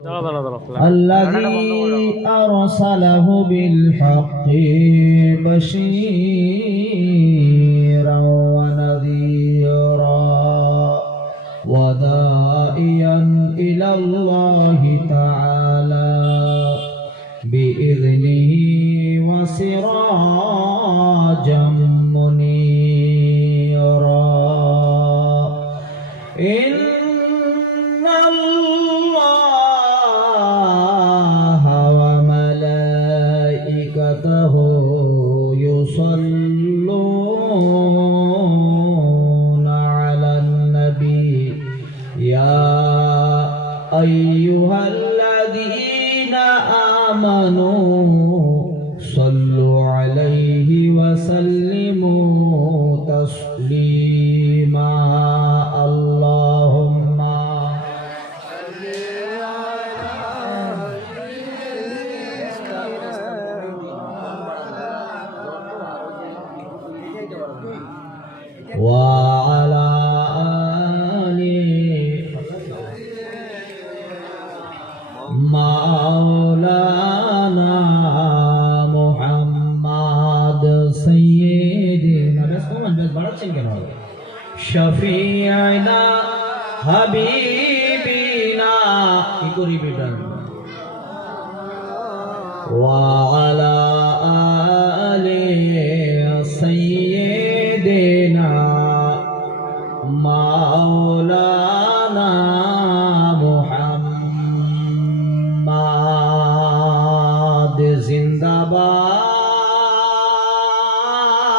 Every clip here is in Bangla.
الذي أرسله بالحق بشيرا ونذيرا وداعيا إلى الله تعالى بإذنه وسراجا منيرا إن الله وملائكته يصلون على النبي يا أيها الذين آمنوا صلوا عليه وسلموا تسليما اللهم وعلى آل مولانا محمد سيدنا شفيعنا حبيبنا وعلى آل سيدنا مولانا محمد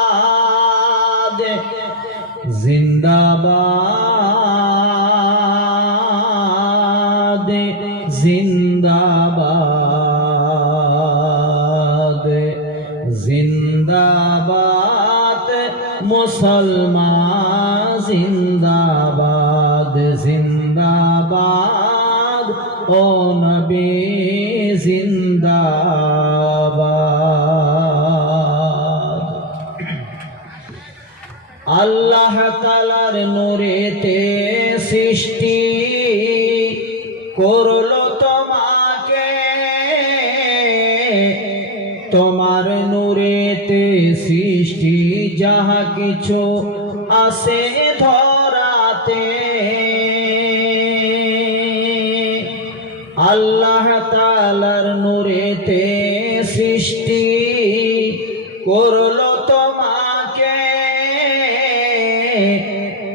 जिंदाबाद जिंदाबाद जिंदाबाद जिंदाबाद मुसलमान जिंदाबाद जिंदाबाद ओ नबी जिंदाबाद আল্লাহ তাআলার নূরেতে সৃষ্টি করলো তোমাকে তোমার নূরেতে সৃষ্টি যাহা কিছু আছে ধরাতে আল্লাহ তাআলার নূরেতে সৃষ্টি করলো তোমাকে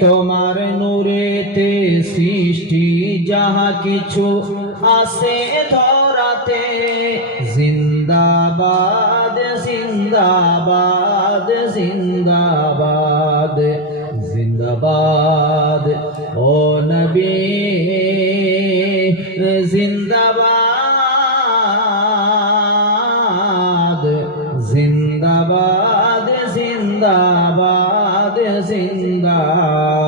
তোমার নূরেতে সৃষ্টি যাহা কিছু আছে ধরাতে জিন্দাবাদ জিন্দাবাদ জিন্দাবাদ জিন্দাবাদ ও নবী জিন্দাবাদ জিন্দাবাদ জিন্দাবাদ জিন্দাবাদ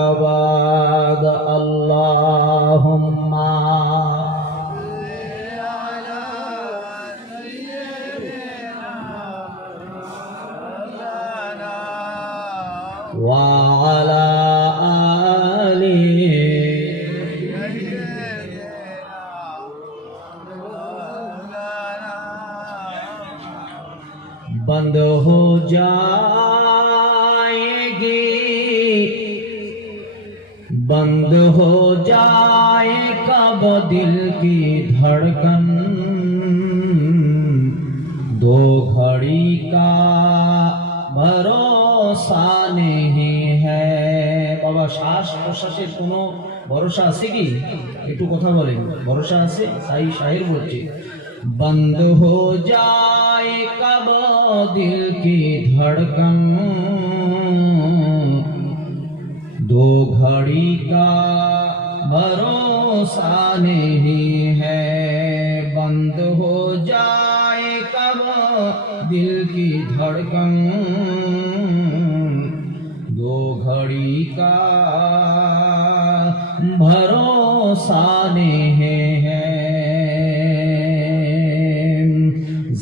আল্লাহুম্মা ওয়া আলা আলিহি बंद हो जाएगी बंद हो जाए कब दिल की धड़कन दो घड़ी का भरोसा नहीं है बाबा শ্বাস প্রশ্বাসের কোনো ভরসা আছে কি একটু কথা বলেন ভরসা আছে তাই শায়ের বলছে बंद हो जाए कब दिल की धड़कन दो घड़ी का भरोसा नहीं है बंद हो जाए कब दिल की धड़कन दो घड़ी का भरोसा नहीं है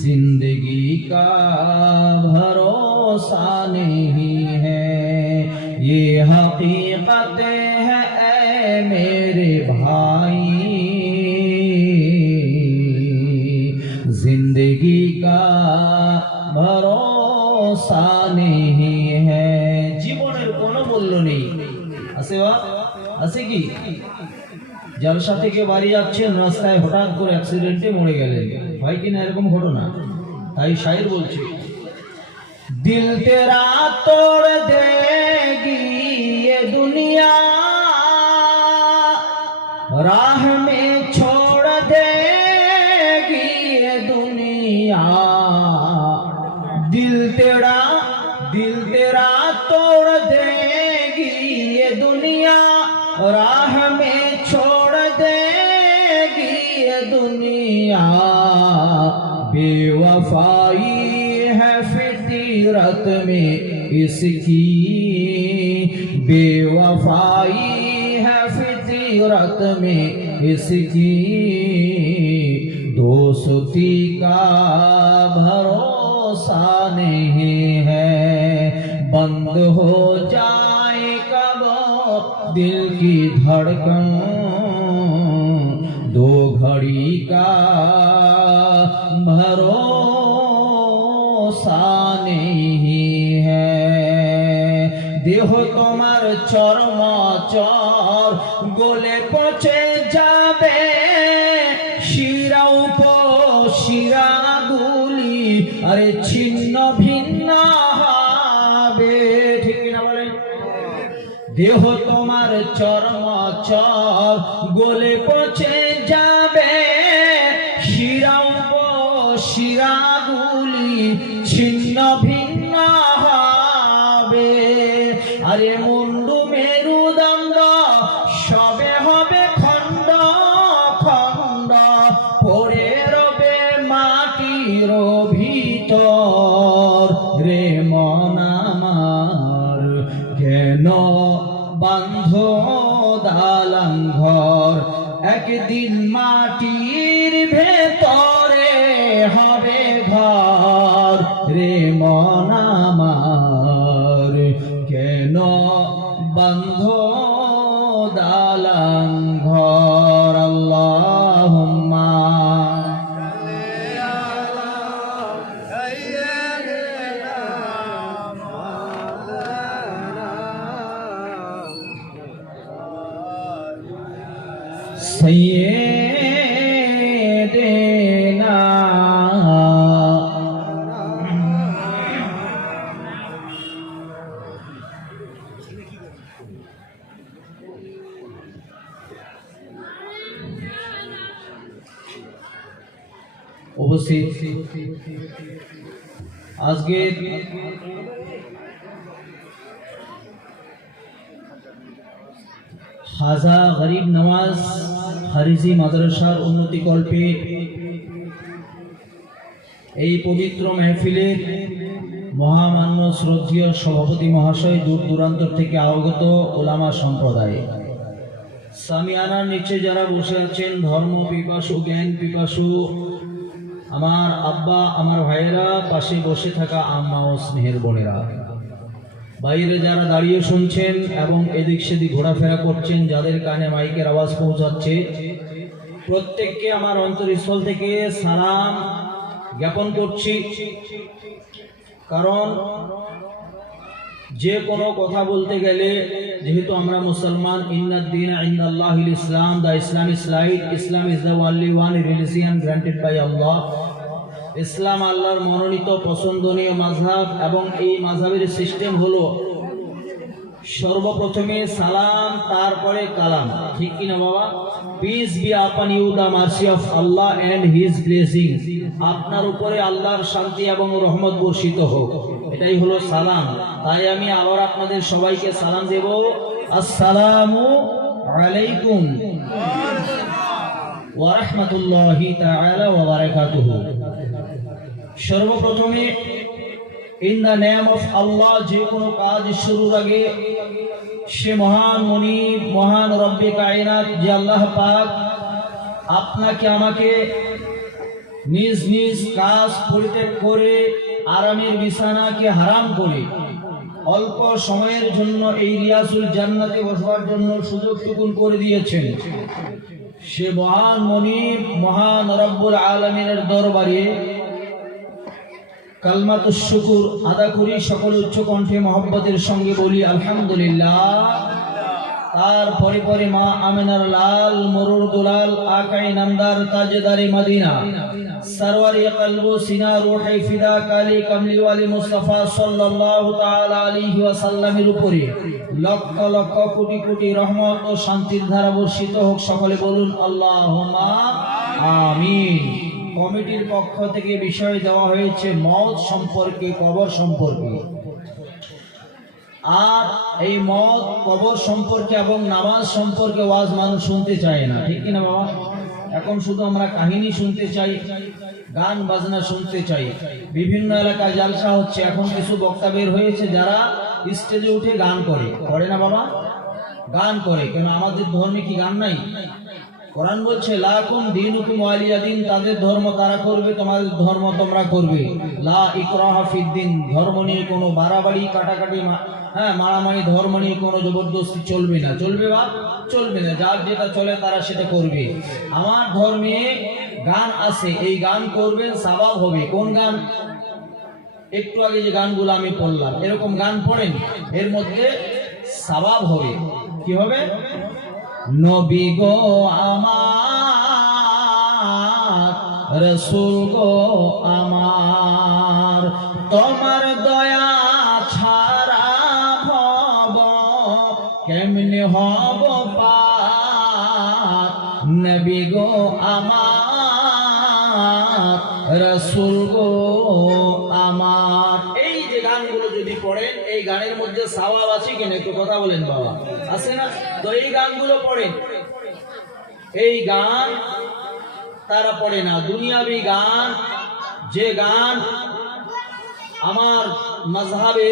जिंदगी का भरोसा नहीं है ये हकीकत है ऐ मेरे भाई नहीं है। জীবনের কোনো মূল্য নেই। আছে বা আছে কি? জলসা থেকে বাড়ি যাচ্ছেন, রাস্তায় হঠাৎ করে অ্যাক্সিডেন্টে মরে গেলেন, হয় কিনা এরকম ঘটনা? তাই শায়ের বলছে, दिल तेरा तोड़ देगी ये दुनिया, राह में छोड़ देगी ये दुनिया। दिल तेरा तोड़ देगी ये दुनिया, राह में छोड़ देगी ये दुनिया। बेवफाई है फितरत में इसकी, बेवफाई है फितरत में इसकी। दोस्ती का भरोसा नहीं है, बंद हो जाए कब दिल की धड़कन। दो घड़ी का भरोसा नहीं है। देह তোমার চর্মচর গলে পচে যাবে, শিরা উপশিরা গুলি আরে ছিন্ন ভিন্ন হবে। ঠিক না বলেন? দেহ তোমার চর্মচর গলে পচে যাবে, শিরা উপশিরা গুলি ছিন্ন ভিন্ন হবে। আরে মুন্ডু মেরুদণ্ড সবে হবে খণ্ড খণ্ড, পড়ে রবে মাটির ভিতর। রে মন আমার কেন বান্ধ দালান ঘর, একদিন মাটির ভেতরে হবে ঘর। রে মন আমার কেন বান্ধ দালান ঘর। আল্লাহুম্মা سيدنا উপস্থিত আজকে খাজা গরিব নওয়াজ হারিজি মাদ্রাসার উন্নতি কল্পে এই পবিত্র মেহফিলের মহামান্য শ্রদ্ধেয় সভাপতি মহাশয়, দূর দূরান্তর থেকে আগত ওলামা সম্প্রদায়, সামিয়ানার নিচে যারা বসে আছেন, ধর্ম পিপাসু জ্ঞান পিপাসু আমার আব্বা, আমার ভাইয়েরা, পাশে বসে থাকা আম্মা ও স্নেহের বোনেরা, বাইরে যারা দাঁড়িয়ে শুনছেন এবং এদিক সেদিক ঘোরাফেরা করছেন, যাদের কানে মাইকের আওয়াজ পৌঁছাচ্ছে, প্রত্যেককে আমার অন্তরস্থল থেকে সালাম জ্ঞাপন করছি। কারণ যে কোনো কথা বলতে গেলে, যেহেতু আমরা মুসলমান, ইন্নাদ-দীন ইনদাল্লাহিল ইসলাম, the Islam is light, Islam is the only one religion granted by Allah. ইসলাম আল্লাহর মনোনীত পছন্দনীয় মাযহাব, এবং এই মাযহাবের সিস্টেম হলো সর্বপ্রথমে সালাম, তারপরে কালাম। ঠিক কিনা বাবা? Peace be upon you, the mercy of Allah and his blessing. আপনার উপরে আল্লাহর শান্তি এবং রহমত বর্ষিত হোক, এটাই হলো সালাম। তাই আমি আবার আপনাদের সবাইকে সালাম দেব, আসসালামু আলাইকুম ওয়া রাহমাতুল্লাহি তাআলা ওয়া বারাকাতুহু। সর্বপ্রথমে ইন দ্য নেম অফ আল্লাহ, যে কোনো কাজ শুরুর আগে সে মহান মুনিব, মহান রব্বে কায়নাত যে আল্লাহ পাক আপনাকে আমাকে নিজ নিজ কাজ পরিত্যাগ করে আরামের বিছানাকে হারাম করে অল্প সময়ের জন্য এই রিয়াসুল জান্নাতে বসবার জন্য সুযোগ টুকুন করে দিয়েছেন, সে মহান মুনিব, মহান রব্বুল আলামিনের দরবারে কালমাতুশ শুকুর আদা করি, সকল উচ্চ কণ্ঠে মহব্বতের সঙ্গে বলি আলহামদুলিল্লাহ। তারপরে পরে মা আমিনার লাল মরুর দুলাল আকাই নামদার তাজদারে মদিনা সরওয়ারে কলব সিনা রূহে ফিদা কালি কমলি ওয়ালি মুস্তাফা সাল্লাল্লাহু তাআলা আলাইহি ওয়াসাল্লামের উপরে লক্ষ লক্ষ কোটি কোটি রহমত ও শান্তির ধারা বর্ষিত হোক। সকলে বলুন আল্লাহুম্মা আমিন। কমিটির পক্ষ থেকে বিষয় দেওয়া হয়েছে মওত সম্পর্কে, কবর সম্পর্কে। আর এই মওত, কবর সম্পর্কে এবং নামাজ সম্পর্কে ওয়াজ মানুষ শুনতে চায় না, ঠিক কিনা বাবা? এখন শুধু আমরা কাহিনী শুনতে চাই, গান বাজনা শুনতে চাই। বিভিন্ন এলাকায় জালসা হচ্ছে, এখন কিছু বক্তা বের হয়েছে যারা স্টেজে উঠে গান করে না বাবা? গান করে কেন? আমাদের ধর্মে কি গান নাই? কোরআন বলছে লাকুম দীনুকুম ওয়ালিয়া দিন, তাদের ধর্ম তারা করবে, তোমাদের ধর্ম তোমরা করবে। লা ইকরাহা ফিদ্দিন, ধর্ম নিয়ে কোনো বাড়াবাড়ি কাটাকাটি মারামারি, ধর্ম নিয়ে কোনো জবরদস্তি চলবে না। চলবে বা চলবে না, যার যেটা চলে তারা সেটা করবে। আমার ধর্মে গান আছে, এই গান করবেন, সওয়াব হবে। কোন গান? একটু আগে যে গানগুলো আমি পড়লাম, এরকম গান পড়েন, এর মধ্যে সওয়াব হবে। কি হবে? নবী গো আমার, রাসূল গো আমার, তোমার দয়া ছাড়া ভব কেমনে হব পার। নবী গো আমার, রাসূল গো আমার। এই যে গানগুলো যদি পড়েন, এই গানের মধ্যে সওয়াব আছে কিনা একটু কথা বলেন বাবা? আছে না? তো এই গানগুলো পড়েন। এই গান তারা পড়ে না, দুনিয়াবি গান, যে গান আমার মাযহাবে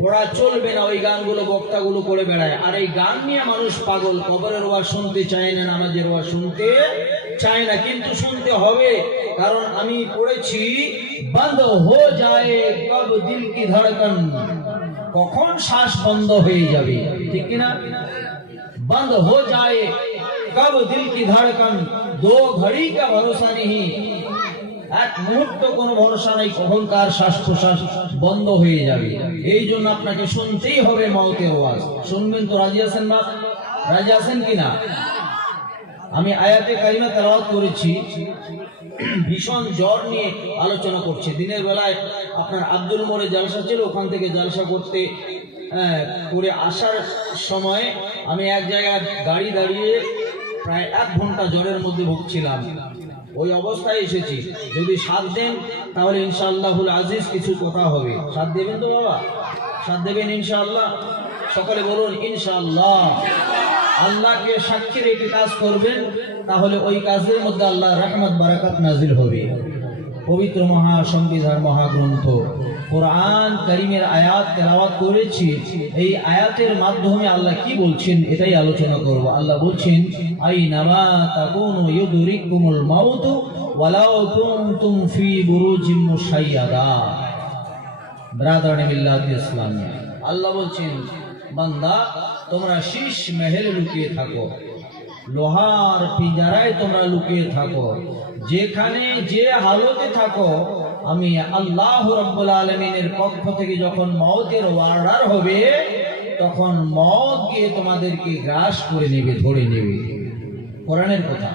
পড়া চলবে না, ওই গানগুলো বক্তাগুলো করে বেড়ায়। আর এই গান নিয়ে মানুষ পাগল, কবরের ওয়াজ শুনতে চায় না, নামাজের ওয়াজ শুনতে চায় না, কিন্তু শুনতে হবে। কারণ আমি পড়েছি বন্ধ হো যায় কব দিল কি ধড়কন, কখন শ্বাস বন্ধ হয়ে যাবে, ঠিক কিনা? বন্ধ হো যায় কব দিল কি ধড়কন, দো ঘড়ি কা ভরসা নেই, এক মুহূর্ত কোনো ভরসা নেই কখন কার শ্বাস প্রশ্বাস বন্ধ হয়ে যাবে। এই জন্য আপনাকে শুনতেই হবে মওতের ওয়াজ। শুনবেন তো? রাজি আছেন বাপ? রাজি আছেন কিনা? আমি আয়াতে কারিমা তেলাওয়াত করেছি, ভীষণ জ্বর নিয়ে আলোচনা করছি। দিনের বেলায় আপনার আব্দুল মোড়ে জালসা ছিল, ওখান থেকে জালসা করতে করে আসার সময় আমি এক জায়গায় গাড়ি দাঁড়িয়ে প্রায় 1 ঘন্টা জ্বরের মধ্যে ভুগছিলাম। ওই অবস্থায় এসেছি। যদি সাথ দেন তাহলে ইনশাআল্লাহুল আজিজ কিছু কথা হবে। সাথ দেবেন তো বাবা? সাথ দেবেন ইনশাআল্লাহ? সকলে বলুন ইনশাআল্লাহ। আল্লাহকে সাক্ষী রেখে কাজ করবেন, তাহলে ওই কাজের মধ্যে আল্লাহর রহমত বারাকাত নাজিল হবে। পবিত্র মহা সংবিধান মহাগ্রন্থ কোরআন কারীমের আয়াত তেলাওয়াত করেছি। এই আয়াতের মাধ্যমে আল্লাহ কি বলছেন এটাই আলোচনা করব। আল্লাহ বলছেন আইনামা তাকুনু ইউদরিকুমুল মাউত ওয়ালাউ কুনতুম ফি বুরুজিম মুশাইয়াদা। ব্রাদার মিল্লাত ইসলাম, আল্লাহ বলছেন বান্দা তোমরা শীষ মহলে লুকিয়ে থাকো, লোহার পিঞ্জারায় তোমরা লুকিয়ে থাকো, যেখানে যে হালতে থাকো, আমি আল্লাহ রাব্বুল আলামিনের পক্ষ থেকে যখন মওতের অর্ডার হবে, তখন মওত গিয়ে তোমাদেরকে গ্রাস করে নেবে, ধরে নেবে। কোরআনের কথা।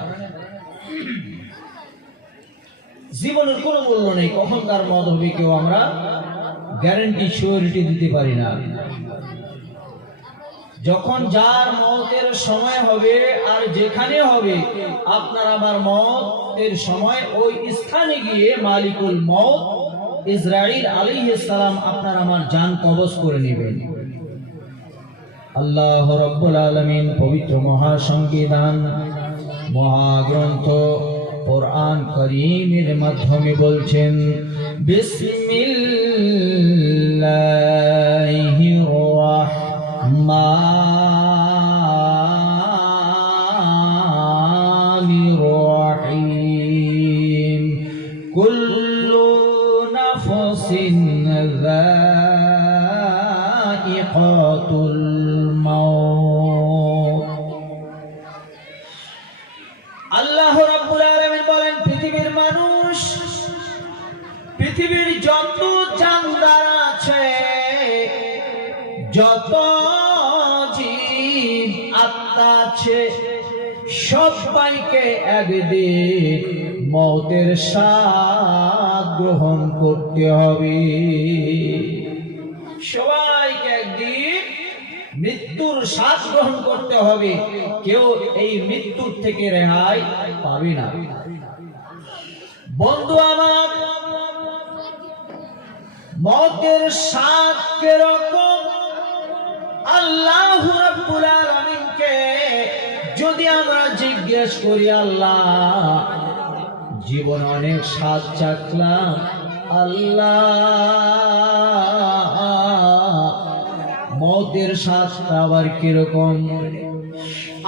জীবনের কোনো মূল্য নেই, কখন কার মওত হবে কেউ আমরা গ্যারান্টি সিওরিটি দিতে পারি না। যখন যার মওতের সময় হবে আর যেখানে হবে, আপনার আমার মওতের সময় ওই স্থানে গিয়ে মালিকুল মওত ইসরাঈল আলাইহিস সালাম আপনার আমার জান কবজ করে নেবেন। আল্লাহ রাব্বুল আলামিন পবিত্র মহাসংবিধান মহাগ্রন্থ কোরআন কারীমের মাধ্যমে বলছেন বিসমিল্লাহির রাহমানির রহিম কুল্লু নাফসিন যায়িকাতুল মাউত। আল্লাহ রাব্বুল আলামিন বলেন পৃথিবীর মানুষ, পৃথিবীর আছে সবাইকে একদিন মওতের স্বাদ গ্রহণ করতে হবে। সবাইকে একদিন মৃত্যুর স্বাদ গ্রহণ করতে হবে, কেউ এই মৃত্যুর থেকে রেহাই পাবে না। বন্ধু আমার, মওতের স্বাদ কিরকম আল্লাহ রাব্বুল আলামিনকে যদি আমরা জিজ্ঞেস করি, আল্লাহ জীবন অনেক স্বাদ চাখলাম, আল্লাহ মওতের স্বাদটা আবার কিরকম?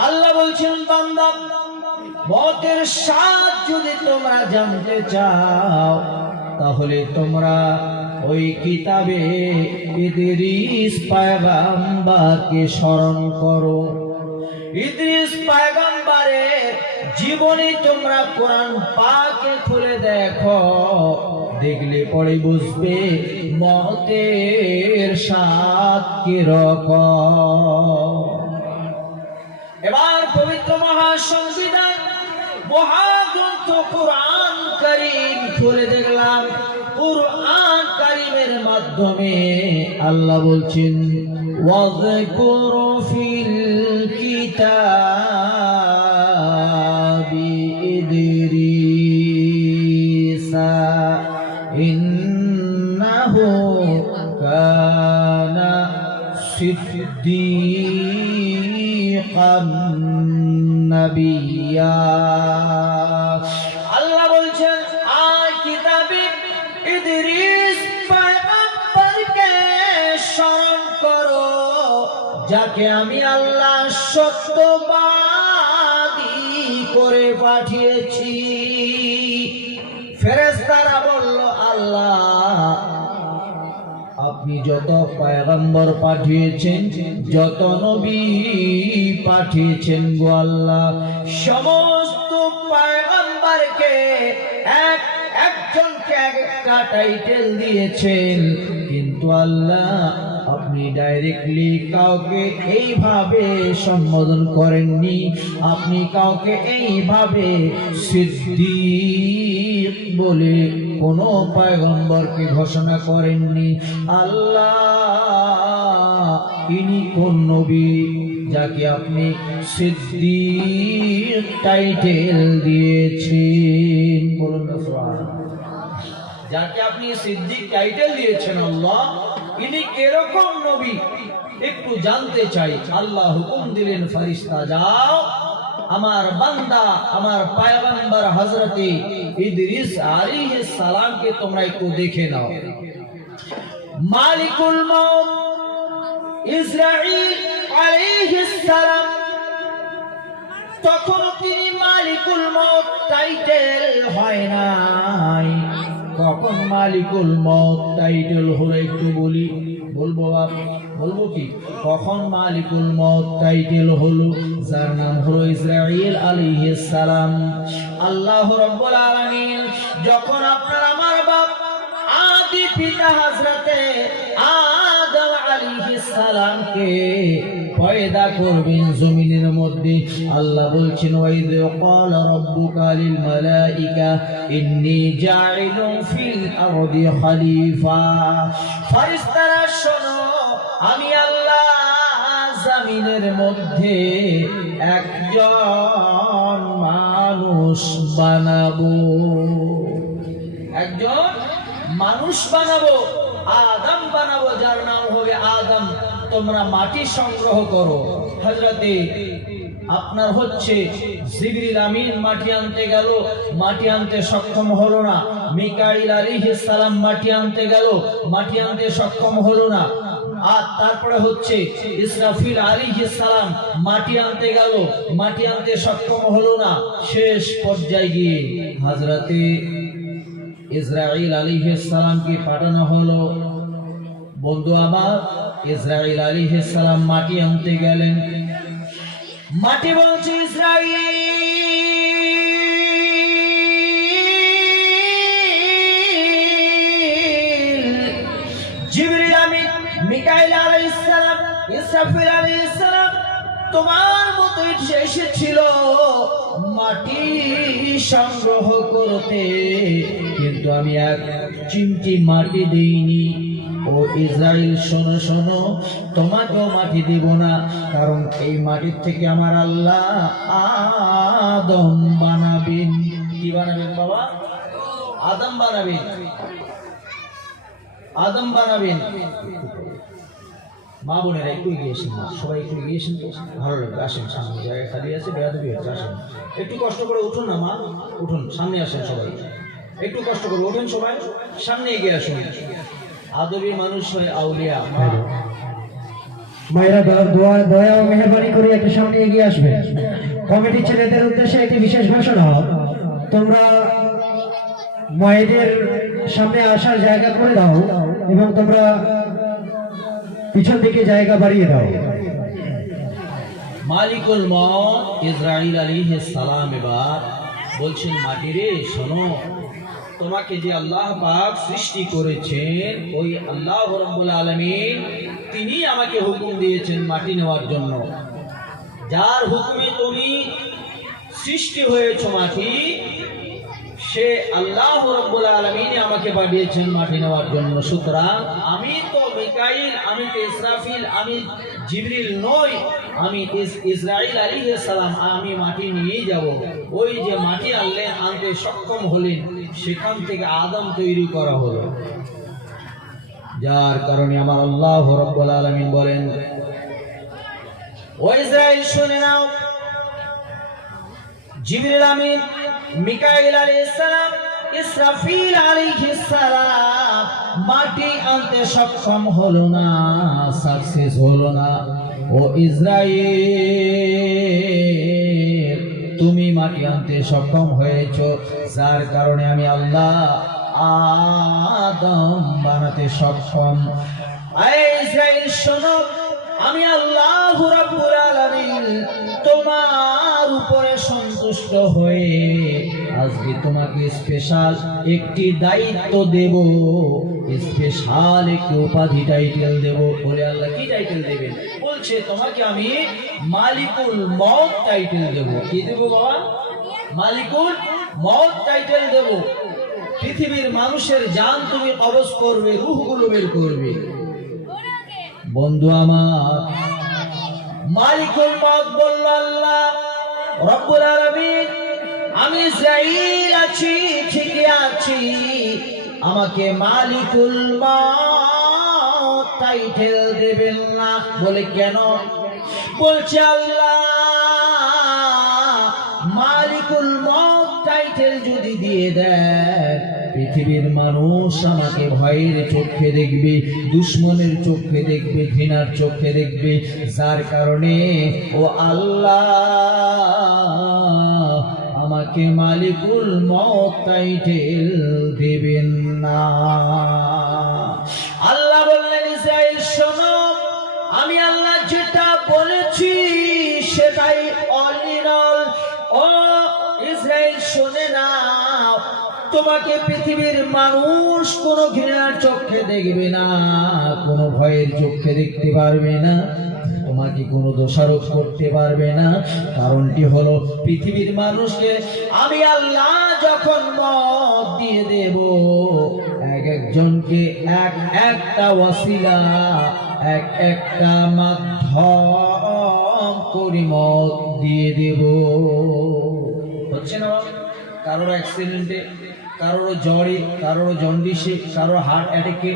আল্লাহ বলছেন, বান্দা মওতের স্বাদ যদি তোমরা জানতে চাও তাহলে তোমরা ওই কিতাবে ইদ্রিস পয়গম্বরকে স্মরণ করো। ইদ্রিস পয়গম্বরের জীবনী তোমরা কোরআন পাকে খুলে দেখো, দেখলে পরে বুঝবে মওতের স্বাদ কিরকম। এবার পবিত্র মহাসংবিধান মহাগ্রন্থ কুরআন কারীম খুলে দেখলাম, কুরআন কারীমের মাধ্যমে আল্লাহ বলছেন, ওয়াযকুর ফিল কিতাবি ইদ্রিসা ইন্নাহু কানা সিদ্দীকান নাবিয়্যা। আল্লাহ বলছেন, আর কিতাবে ইদ্রিস পয়গম্বরকে স্মরণ করো, যাকে আমি আল্লাহ সত্যবাদী করে পাঠিয়েছি। ফেরেশতারা বলল, আল্লাহ আপনি যত পয়গম্বর পাঠিয়েছেন, যত নবী পাঠিয়েছেন গো আল্লাহ, সমস্ত পয়গম্বরকে একজনকে একটা টাইটেল দিয়েছেন, কিন্তু আল্লাহ আপনি ডাইরেক্টলি কাউকে এইভাবে সম্বোধন করেননি, আপনি কাউকে এইভাবে সিদ্দীক বলে কোন পয়গম্বরকে ঘোষণা করেননি। আল্লাহ ইনি কোন নবী যাকে আপনি সিদ্দীক টাইটেল দিয়েছেন? বলুন না সুবহানাল্লাহ। যাকে আপনি সিদ্দীক টাইটেল দিয়েছেন, আল্লাহ ইনি কিরকম নবী একটু জানতে চাই। আল্লাহ হুকুম দিলেন, ফেরেশতা যাও আমার বান্দা আমার পয়গম্বর হযরতে ইদ্রিস আলাইহিস সালামকে তোমরা একটু দেখে নাও। মালিকুল মউত ইসরাঈল আলাইহিস সালাম, তখন তিনি মালিকুল মউত টাইটেল হয় নাই। কখন মালিকুল মউত টাইটেল হলো একটু বলবো কি? কখন মালিকুল মউত টাইটেল হলো? যার নাম হলো ইসরাঈল আলাইহিস সালাম। আল্লাহ রাব্বুল আলামিন যখন আপনার আমার বাপ আদি পিতা হযরতে আদম আলাইহিস সালামকে পয়দা করবেন জমিনের মধ্যে, আল্লাহ বলছেন, ওয়াইদ ক্বালা রাব্বুকা লিল মালাইকা ইন্নী জাইলুন ফিল আরদি খলিফা। ফেরেশতারা শোনো, আমি আল্লাহ জমিনের মধ্যে একজন মানুষ বানাবো, একজন মানুষ বানাবো, আদম বানাবো, যার নাম হবে আদম। তোমরা মাটি সংগ্রহ করো। হযরতে আপনার হচ্ছে জিবরিল আমিন মাটি আনতে গেল, মাটি আনতে সক্ষম হলো না। মিকাইল আলাইহিস সালাম মাটি আনতে গেল, মাটি আনতে সক্ষম হলো না। আর তারপরে হচ্ছে ইসরাফিল আলাইহিস সালাম মাটি আনতে গেল, মাটি আনতে সক্ষম হলো না। শেষ পর্যায়ে গিয়ে হযরতে ইসরাঈল আলাইহিস সালামকে পাঠানো হলো। বন্ধু আমার, ইসরাঈল আলাইহিস সালাম মাটি আনতে গেলেন। মাটি বলছে, ইসরাঈল জিবরিল আমিন মিকাইল আলাইহিস সালাম ইসরাফিল আলাইহিস সালাম তোমার মতো এসেছিল মাটি সংগ্রহ করতে, কিন্তু আমি এক চিমটি মাটি দিইনি। ও ইসরাইল শোনো শোনো, তোমাকেও মাটি দেব না, কারণ এই মাটির থেকে আমার আল্লাহ আদম বানাবেন। কি বানাবেন বাবা? আদম বানাবেন, আদম বানাবেন। মা বোনেরা একটু এগিয়েছেন, সবাই একটু এগিয়েছেন তো ভালো লাগবে। আসেন, সামনে জায়গা খালি আছে, বেয়াদবি হচ্ছে, আসেন একটু কষ্ট করে উঠুন না মা, উঠুন, সামনে আসেন সবাই, একটু কষ্ট করে উঠুন, সবাই সামনে এগিয়ে আসুন। আদবী মানুষ হয় আউলিয়া। মায়েরা দয়া ও মেহেরবানি করে একটু সামনে এগিয়ে আসবে। কমিটি ছেলেদের উদ্দেশ্যে একটি বিশেষ ঘোষণা, তোমরা মায়েদের সামনে আসার জায়গা করে দাও এবং তোমরা পিছন দিকে জায়গা বাড়িয়ে দাও। মালিকুল মউত ইসরাইল আলাইহিস সালাম এবার বলছেন, মাটি রে শোনো, তোমাকে যে আল্লাহ পাক সৃষ্টি করেছেন, ওই আল্লাহ রাব্বুল আলামিন তিনি আমাকে হুকুম দিয়েছেন মাটি নেওয়ার জন্য। যার হুকুমে তুমি সৃষ্টি হয়েছো মাটি, সে আল্লাহ রাব্বুল আলামিন আমাকে পাঠিয়েছেন মাটি নেওয়ার জন্য। সুতরাং আমি তো মিকাইল, আমি তো ইসরাফিল, আমি জিবরিল নই, আমি ইসরাইল আলাইহিস সালাম, আমি মাটি নিয়ে যাব। ওই যে মাটি আনতে সক্ষম হলেন, সেখান থেকে আদম তৈরি করা হলো। যার কারণে আমার আল্লাহ রাব্বুল আলামিন বলেন, ও ইসরাইল শুনে নাও, জিবরিল আমিন, মিকাইল আলাইহিস সালাম, ইসরাফিল আলাইহিস সালাম মাটি আনতে সক্ষম হলো না, সাকসেস হলো না। ও ইসরাইল, তুমি মাটি আনতে সক্ষম হয়েছো, যার কারণে আমি আল্লাহ আদম বানাতে সক্ষম। এই ইসরাইল শোনো, আমি আল্লাহ রাব্বুল আলামিন তোমার উপরে সন্তুষ্ট হয়ে আজকে তোমাকে স্পেশাল একটি দায়িত্ব দেব, স্পেশাল একটি উপাধি টাইটেল দেব। বলে আল্লাহ কি টাইটেল দেবেন? বলছে তোমাকে আমি মালিকুল মউত টাইটেল দেব। কি দেব বাবা? মালিকুল মউত টাইটেল দেব। পৃথিবীর মানুষের জান তুমি কবজ করবে, রূহগুলো বের করবে। বন্ধু আমার, মালিকুল মউত বলল, আল্লাহ রব্বুল আলামিন, আমি ইসরাইল আছি, ঠিকই আছি, আমাকে মালিকুল মউত টাইটেল দেবেন না। বলে কেন? বলছে আল্লাহ মালিকুল মউত টাইটেল যদি দিয়ে দেন, পৃথিবীর মানুষ আমাকে ভয়ের চোখে দেখবে, দুশ্মনের চোখে দেখবে, ঘৃণার চোখে দেখবে। যার কারণে ও আল্লাহ আমাকে মালিকুল মউত টাইটেল দেবেন না। আল্লাহ বললেন, ইসরাইল শোনো, আমি আল্লাহ যেটা বলেছি সেটাই অরিজিনাল। ও ইসরাইল শুনে নাও, তোমাকে পৃথিবীর মানুষ কোনো ঘৃণার চোখে দেখবে না, কোনো ভয়ের চোখে দেখতে পারবে না, তোমাকে কোনো দোষারোপ করতে পারবে না। কারণটি হলো, পৃথিবীর মানুষকে আমি আল্লাহ যখন মত দিয়ে দেব, এক একজনকে এক একটা ওয়াসিলা, এক একটা মাধ্যম করে মত দিয়ে দেব। হচ্ছে না? কারোর অ্যাক্সিডেন্টে, কারোর জ্বরে, কারোর জন্ডিসে, কারোর হার্ট অ্যাটাকে,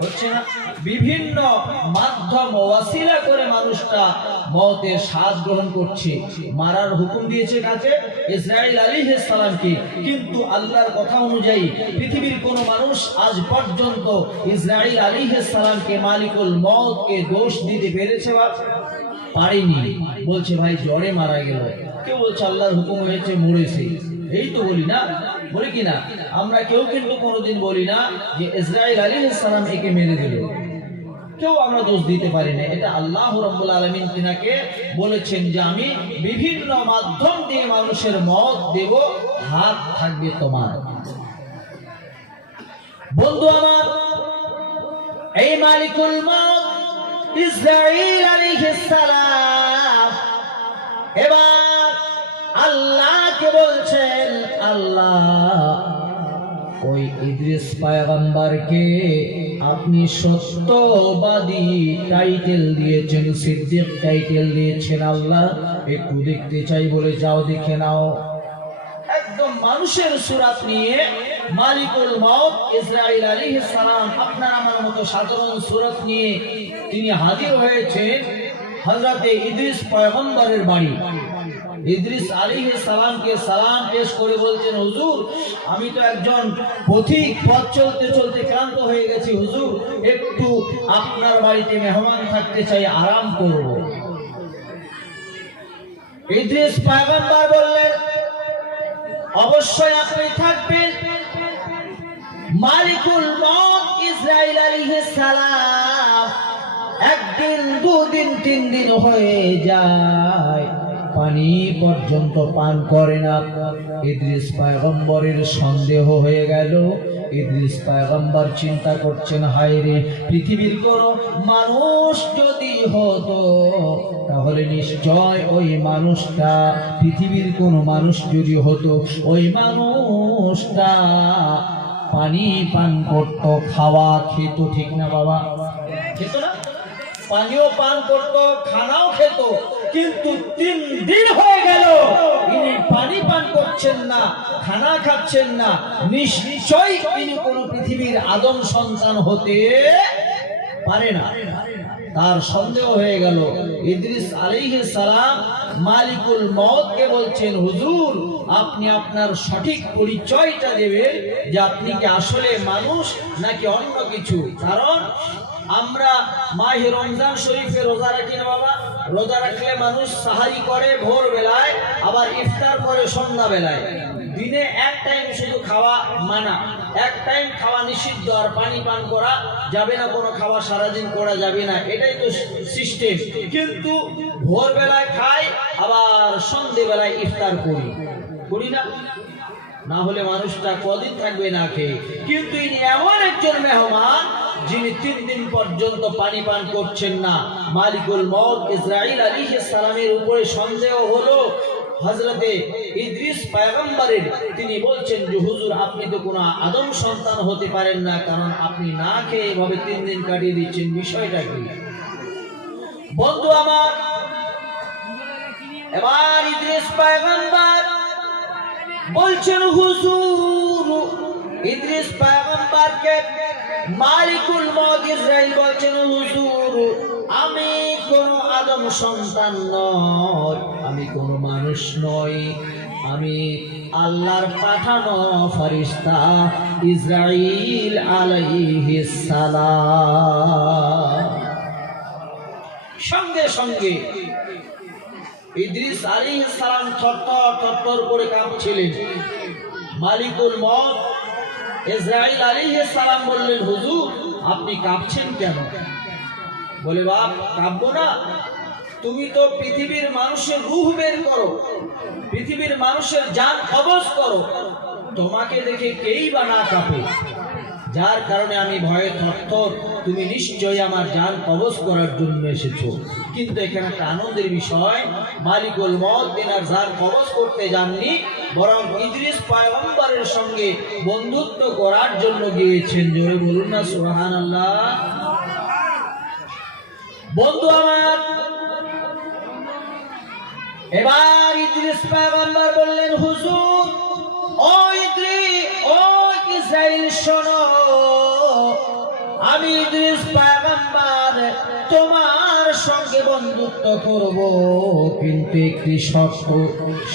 হচ্ছে না? বিভিন্ন মাধ্যম ওয়াসিলা করে মানুষটা মওতের স্বাদ গ্রহণ করছে। মারার হুকুম দিয়েছে কাছে ইসরাইল আলাইহিস সালামকে, কিন্তু আল্লাহর কথা অনুযায়ী পৃথিবীর কোনো মানুষ আজ পর্যন্ত ইসরাইল আলাইহিস সালামকে মালিকুল মউতকে দোষ দিতে পেরেছে বা পারেনি। বলছে ভাই জ্বরে মারা গেল, কেউ বলছে আল্লাহর হুকুম হয়েছে মরেছে, এই তো বলি না, বলি কি না? আমরা কেউ কিন্তু কোনোদিন বলি না যে ইসরাইল আলাইহিস সালাম একে মেরে দিল, কেউ আমরা দোষ দিতে পারি না। এটা আল্লাহ রাব্বুল আলামিন তিনাকে বলেছেন যে আমি বিভিন্ন মাধ্যম দিয়ে মানুষের মত দেব, হাত থাকবে তোমার। বন্ধু আমার, এই মালিকুল মউত ইসরাইল আলাইহিস সালাম এবার আল্লাহকে বলছেন, আল্লাহ ওই ইদ্রিস পয়গম্বরকে আপনি সত্যবাদী টাইটেল দিয়েছেন, সিদ্দিক টাইটেল দিয়েছেন, আল্লাহ একটু দেখতে চাই বলে যাও দেখে নাও। একদম মানুষের সুরাত নিয়ে মালিকুল মউত ইসরাঈল আলাইহিস সালাম আপনার আমার মতো সাধারণ সুরাত নিয়ে তিনি হাজির হয়েছেন হযরতে ইদ্রিস পয়গম্বরের বাড়ি। ইদ্রিস আলাইহিস সালামকে সালাম পেশ করে বলছেন, হুজুর আমি তো একজন পথিক, পথ চলতে চলতে ক্লান্ত হয়ে গেছি, হুজুর একটু আপনার বাড়িতে মেহমান থাকতে চাই, আরাম করব। ইদ্রিস পয়গম্বর বললেন, অবশ্যই আপনি থাকবেন। মালিকুল মউত ইসরাঈল আলাইহিস সালাম একদিন, দুদিন, 3 দিন হয়ে যায়, পানি পর্যন্ত পান করে না। ইদ্রিস পয়গম্বরের সন্দেহ হয়ে গেল। ইদ্রিস পয়গম্বর চিন্তা করছেন, হায় রে, পৃথিবীর কোন মানুষ যদি হতো তাহলে নিশ্চয় ওই মানুষটা, পৃথিবীর কোন মানুষ যদি হতো ওই মানুষটা পানি পান করত, খাওয়া খেত, ঠিক না বাবা? খেত না? পানিও পান করত, খানাও খেত, কিন্তু 3 দিন হয়ে গেল ইনি পানি পান করছেন না, খানা খাচ্ছেন না, নিশ্চয়ই ইনি কোনো পৃথিবীর আদম সন্তান হতে পারে না। তার সন্দেহ হয়ে গেল। ইদ্রিস আলাইহিস সালাম মালিকুল মউতকে বলছেন, হুজুর আপনি আপনার সঠিক পরিচয়টা দেবেন যে আপনি কি আসলে মানুষ নাকি অন্য কিছু। কারণ আমরা মাহে রমজান শরীফে রোজা রাখি না বাবা? রোজা রাখলে মানুষ সাহারি করে ভোর বেলায়, আবার ইফতার করে সন্ধ্যা বেলায়। দিনে এক টাইম শুধু খাওয়া মানা, এক টাইম খাওয়া নিষিদ্ধ, আর পানি পান করা যাবে না, কোনো খাওয়া সারাদিন করা যাবে না, এটাই তো সিস্টেম। কিন্তু ভোর বেলায় খাই, আবার সন্ধ্যে বেলায় ইফতার করি না? না হলে মানুষটা কদিন থাকবে না খেয়ে। কিন্তু ইনি এমন একজন মেহমান যিনি 3 দিন পর্যন্ত পানি পান করছেন না। মালিকুল মউত ইসরাঈল আলাইহিস সালামের উপরে সন্দেহ হলো হযরতে ইদ্রিস পয়গম্বরের। তিনি বলছেন যে হুজুর আপনি তো কোনো আদম সন্তান হতে পারেন না, কারণ আপনি না খেয়ে এভাবে 3 দিন কাটিয়ে দিচ্ছেন, বিষয়টা কি? বন্ধু আমার, এবার ইদ্রিস পয়গম্বর বলছেন, হুজুর ইদ্রিস পয়গম্বরকে মালিকুল মউত ইসরাঈল বলছেন, হুজুর আমি কোন আদম সন্তান নই, আমি কোন মানুষ নই, আমি আল্লাহর পাঠানো ফেরেশতা ইসরাঈল আলাইহিস সালাম। সঙ্গে সঙ্গে ইদ্রিস আলাইহিস সালাম থরথর করে কাঁপছিলেন। মালিকুল মউত ইসরাঈল আলাইহিস সালাম বললেন, হুজুর আপনি কাঁপছেন কেন? বলে, বাপ কাঁপবো না, তুমি তো পৃথিবীর মানুষের রূহ বের করো, পৃথিবীর মানুষের জান কবজ করো, তোমাকে দেখে কেই বা না কাঁপে, যার কারণে আমি ভয়ে থরথর, তুমি নিশ্চয়ই আমার জান কবজ করার জন্য এসেছো। কিন্তু এখানে একটা আনন্দের বিষয়, মালিকুল মউত তিনার জান কবজ করতে যাননি, বরং ইদ্রিস পয়গম্বরের সঙ্গে বন্ধুত্ব করার জন্য গিয়েছেন। জোরে বলুন না সুবহানাল্লাহ। বন্ধু আমার, এবার ইদ্রিস পয়গম্বর বললেন, হুজুর ও ইসরাঈল শোনো, আমি ইদ্রিস পয়গম্বর তোমার সঙ্গে বন্ধুত্ব করব, কিন্তু একটি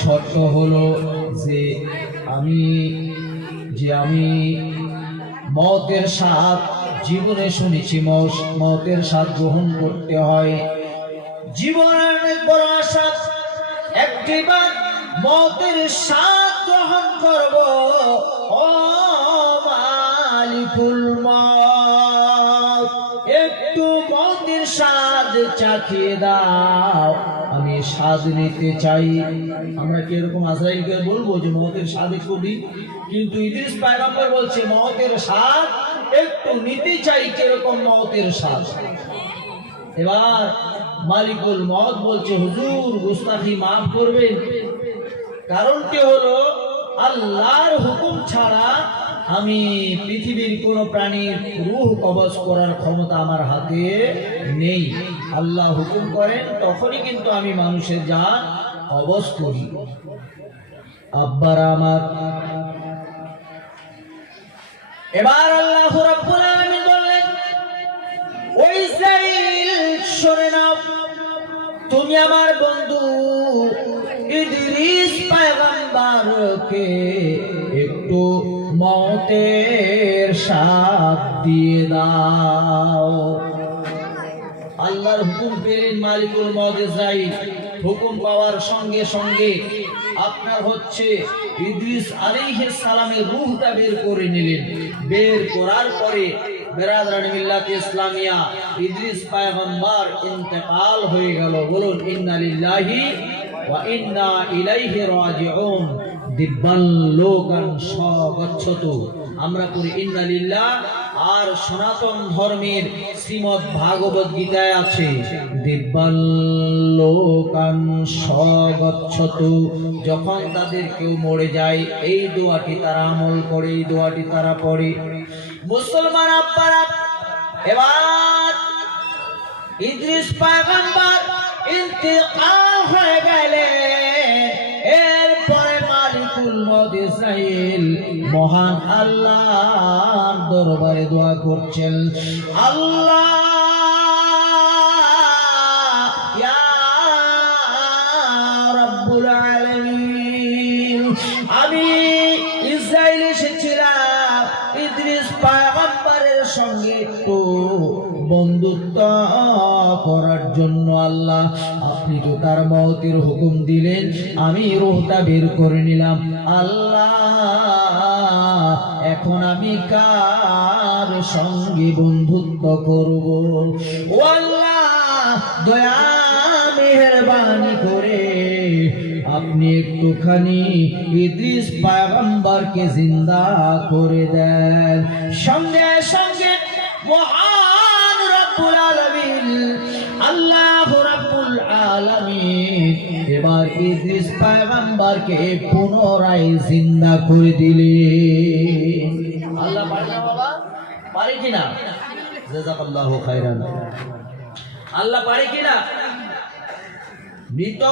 শর্ত হলো যে আমি মওতের স্বাদ জীবনে শুনেছি, মওতের স্বাদ গ্রহণ করতে হয়। জীবনের অনেক বড় আশা, একটিবার মওতের স্বাদ গ্রহণ করব। ও মালিকুল মউত, একটু মওতের স্বাদ চাখিয়ে দাও, আমি স্বাদ নিতে চাই। আমরা কি এরকম আজরাইলকে বলবো যে মওতের স্বাদ একটু দিই? কিন্তু ইদ্রিস পয়গম্বর বলছে মওতের স্বাদ একটু নিতে চাই, কিরকম মওতের স্বাদ। এবার মালিকুল মউত বলছে, হুজুর গুস্তাখি মাফ করবেন। কারণটি হলো আল্লাহর হুকুম ছাড়া আমি পৃথিবীর কোন প্রাণীর রূহ কবজ করার ক্ষমতা আমার হাতে নেই। আল্লাহ হুকুম করেন তখনই কিন্তু আমি মানুষের জান কবজ করি। আব্বারা আমার, এবার আল্লাহ রাব্বুল আলামিন বললেন, ও ইসরাঈল শুনে নাও, তুমি আমার বন্ধু ইদ্রিস পয়গম্বরকে একটু মওতের সাথ দিয়ে দাও। আল্লাহর হুকুম পেলেন মালিকুল মউত ইসরাঈল। হুকুম পাওয়ার সঙ্গে সঙ্গে আপনার হচ্ছে ইদ্রিস আলাইহিস সালামের রূহটা বের করে নিলেন। বের করার পরে বেরাদরান মিল্লাত ইসলামিয়া ইদ্রিস পয়গম্বর ইন্তেকাল হয়ে গেল। বলুন ইন্না লিল্লাহি ওয়া ইন্না ইলাইহি রাজিউন। দিব্যাল লোকান সগচ্ছতু, আমরা পড়ি ইন্না লিল্লাহ। আর সনাতন ধর্মের শ্রীমদ্ ভাগবত গীতায় আছে দিব্যাল লোকান সগচ্ছতু। যখন তাদের কেউ মরে যায় এই দোয়াটি তারা আমল করে, এই দোয়াটি তারা পড়ে। মুসলমান আব্বারা, এবার ইদ্রিস পয়গম্বর ইন্তেকাল হয়ে গেলে এরপরে মালিকুল মউত ইসরাঈল মহান আল্লাহর দরবারে দোয়া করছেন, আল্লাহ ইয়া রাব্বুল আলামিন, আমি ইসরাঈল এসেছিলাম ইদ্রিস পয়গম্বরের সঙ্গে একটু বন্ধুত্ব করার জন্য। আল্লাহ আপনি তো তার মওতের হুকুম দিলেন, আমি রূহটা বের করে নিলাম। আল্লাহ এখন আমি কার সঙ্গে বন্ধুত্ব করব? ও আল্লাহ, দয়া মেহেরবানি করে আপনি একটুখানি ইদ্রিস পয়গম্বরকে জিন্দা করে দেন। সঙ্গে সঙ্গে মহান রব্বুল আলামিন আল্লাহ রাব্বুল আলামিন এবার ইদ্রিস পয়গম্বরকে পুনরায় জিন্দা করে দিলেন। আল্লাহ পারে না বাবা? পারে কিনা? জাযাকাল্লাহু খাইরান। আল্লাহ পারে কিনা? মৃত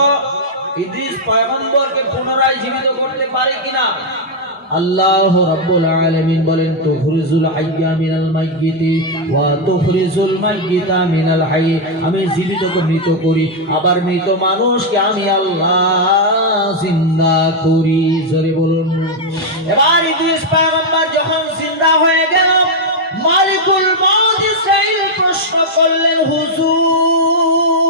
ইদ্রিস পয়গম্বরকে পুনরায় জীবিত করতে পারে কিনা? আল্লাহ রাব্বুল আলামিন বলেন, তুখরিজুল হাইয়া মিনাল মাইয়িতি ওয়া তুখরিজুল মাইয়িতা মিনাল হাইয়্যি। আমি জীবিতকে মৃত করি, আবার মৃত মানুষকে আমি আল্লাহ জিন্দা করি। জোরে বলুন। এবার ইদ্রিস পয়গম্বর যখন জিন্দা হয়ে গেল, মালিকুল মউত ইসরাঈল প্রশ্ন করলেন, হুজুর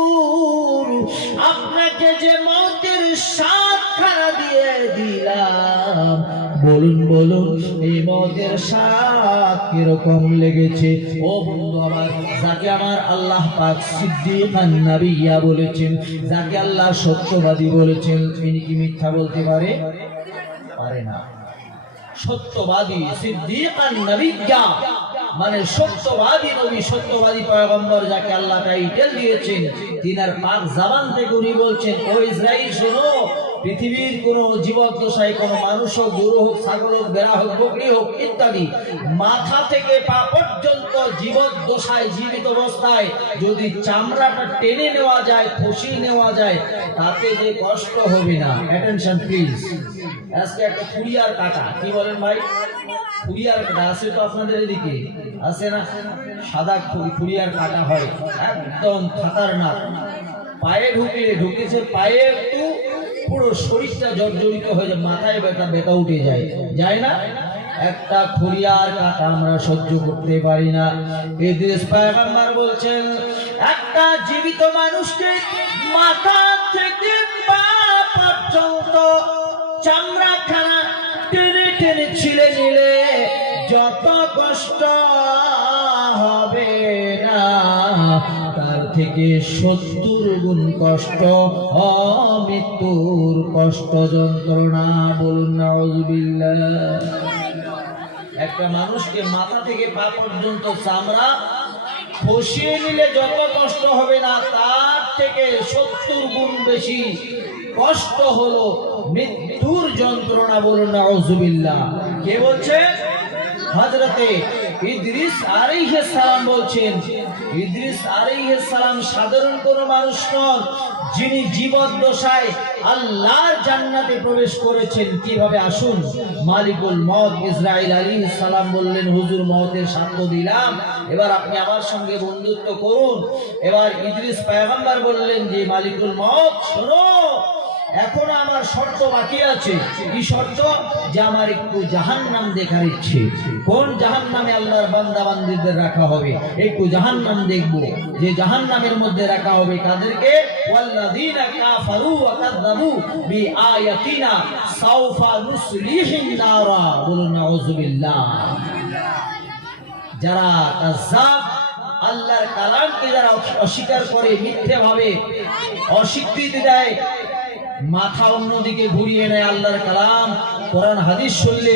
আপনাকে যে মওতের সাতখানা দিয়ে দিলাম, বলুন বলুন এই মওতের স্বাদ কিরকম লেগেছে? ও বন্ধু আমার, যাকে আমার আল্লাহ পাক সিদ্দিকান নবিয়্যা বলেছেন, যাকে আল্লাহ সত্যবাদী বলেছেন, তিনি কি মিথ্যা বলতে পারে? পারে না। সত্যবাদী সিদ্দিকান নবিয়্যা মানে সত্যবাদী নবী, সত্যবাদী পয়গম্বর, যাকে আল্লাহ টাইটেল দিয়েছেন, তিনার পাক জবান থেকে উনি বলছেন, ও ইসরাঈল শোনো, পৃথিবীর কোন জীবদ্দশায় কোন মানুষ হোক, গরু হোক, ছাগল হোক, ভেড়া হোক, বকরি হোক ইত্যাদি, মাথা থেকে পা পর্যন্ত জীবদ্দশায় জীবিত অবস্থায় যদি চামড়াটা টেনে নেওয়া যায়, খসিয়ে নেওয়া যায়, তাতে যে কষ্ট হবে না। Attention please. আজকে একটা কুড়িয়ার কাটা, কি বলেন ভাই? কুড়িয়ার কাটা আছে তো আপনাদের এদিকে? আছে না? সাদা কুড়িয়ার কাটা হয়, একদম খাতারনাক। পায়ে ঢুকেছে, পায়ে একটু পুরো শরীরটা জর্জরিত হয়ে যায়, মাথায় ব্যথা উঠে যায়, যায় না? একটা খুরিয়ার কাটা আমরা সহ্য করতে পারি না। ইদ্রিস পয়গম্বর বলছেন, একটা জীবিত মানুষকে মাথা থেকে পা পর্যন্ত চামড়াখানা টেনে টেনে ছিলে নিলে যত কষ্ট হবে না, তার থেকে 70 গুণ কষ্ট মৃত্যুর কষ্ট যন্ত্রণা। বলুন নাউযুবিল্লাহ। একটা মানুষকে মাথা থেকে পা পর্যন্ত চামড়া খসিয়ে নিলে যত কষ্ট হবে না, তার থেকে 70 গুণ বেশি কষ্ট হলো মৃত্যুর যন্ত্রণা। বলুন নাউজুবিল্লাহ। কে বলছে? হযরতে ইদ্রিস আলাইহিস সালাম বলছেন। ইদ্রিস আলাইহিস সালাম সাধারণ কোনো মানুষ নন, যিনি জীবদ্দশায় আল্লাহর জান্নাতে প্রবেশ করেছেন। কিভাবে? আসুন, মালিকুল মউত ইসরাইল আলাইহিস সালাম বললেন, হুজুর মউতের সাক্ষ্য দিলাম, এবার আপনি আমার সঙ্গে বন্ধুত্ব করুন। এবার ইদ্রিস পয়গম্বর বললেন যে মালিকুল মউত, শোনো, এখন আমার শর্ত বাকি আছে। কি শর্ত? যে আমার একটু জাহান্নাম দেখার ইচ্ছে। কোন জাহান্নামে আল্লাহর বান্দা বান্দীদের রাখা হবে? একটু জাহান্নাম দেখব। যে জাহান্নামের মধ্যে রাখা হবে কাদেরকে? ওয়াল্লাযীনা কাফারু ওয়া কাযযাবু বিআয়াতিনা সাওফা নুসলিহিম নারা। বলুন নাউযুবিল্লাহ। যারা কাযযাব, আল্লাহর কালামকে যারা অস্বীকার করে, মিথ্যে ভাবে অস্বীকৃতি দেয়, মাথা অন্যদিকে ঘুরিয়ে নেয় আল্লাহর কালাম কোরআন হাদিস শুনলে,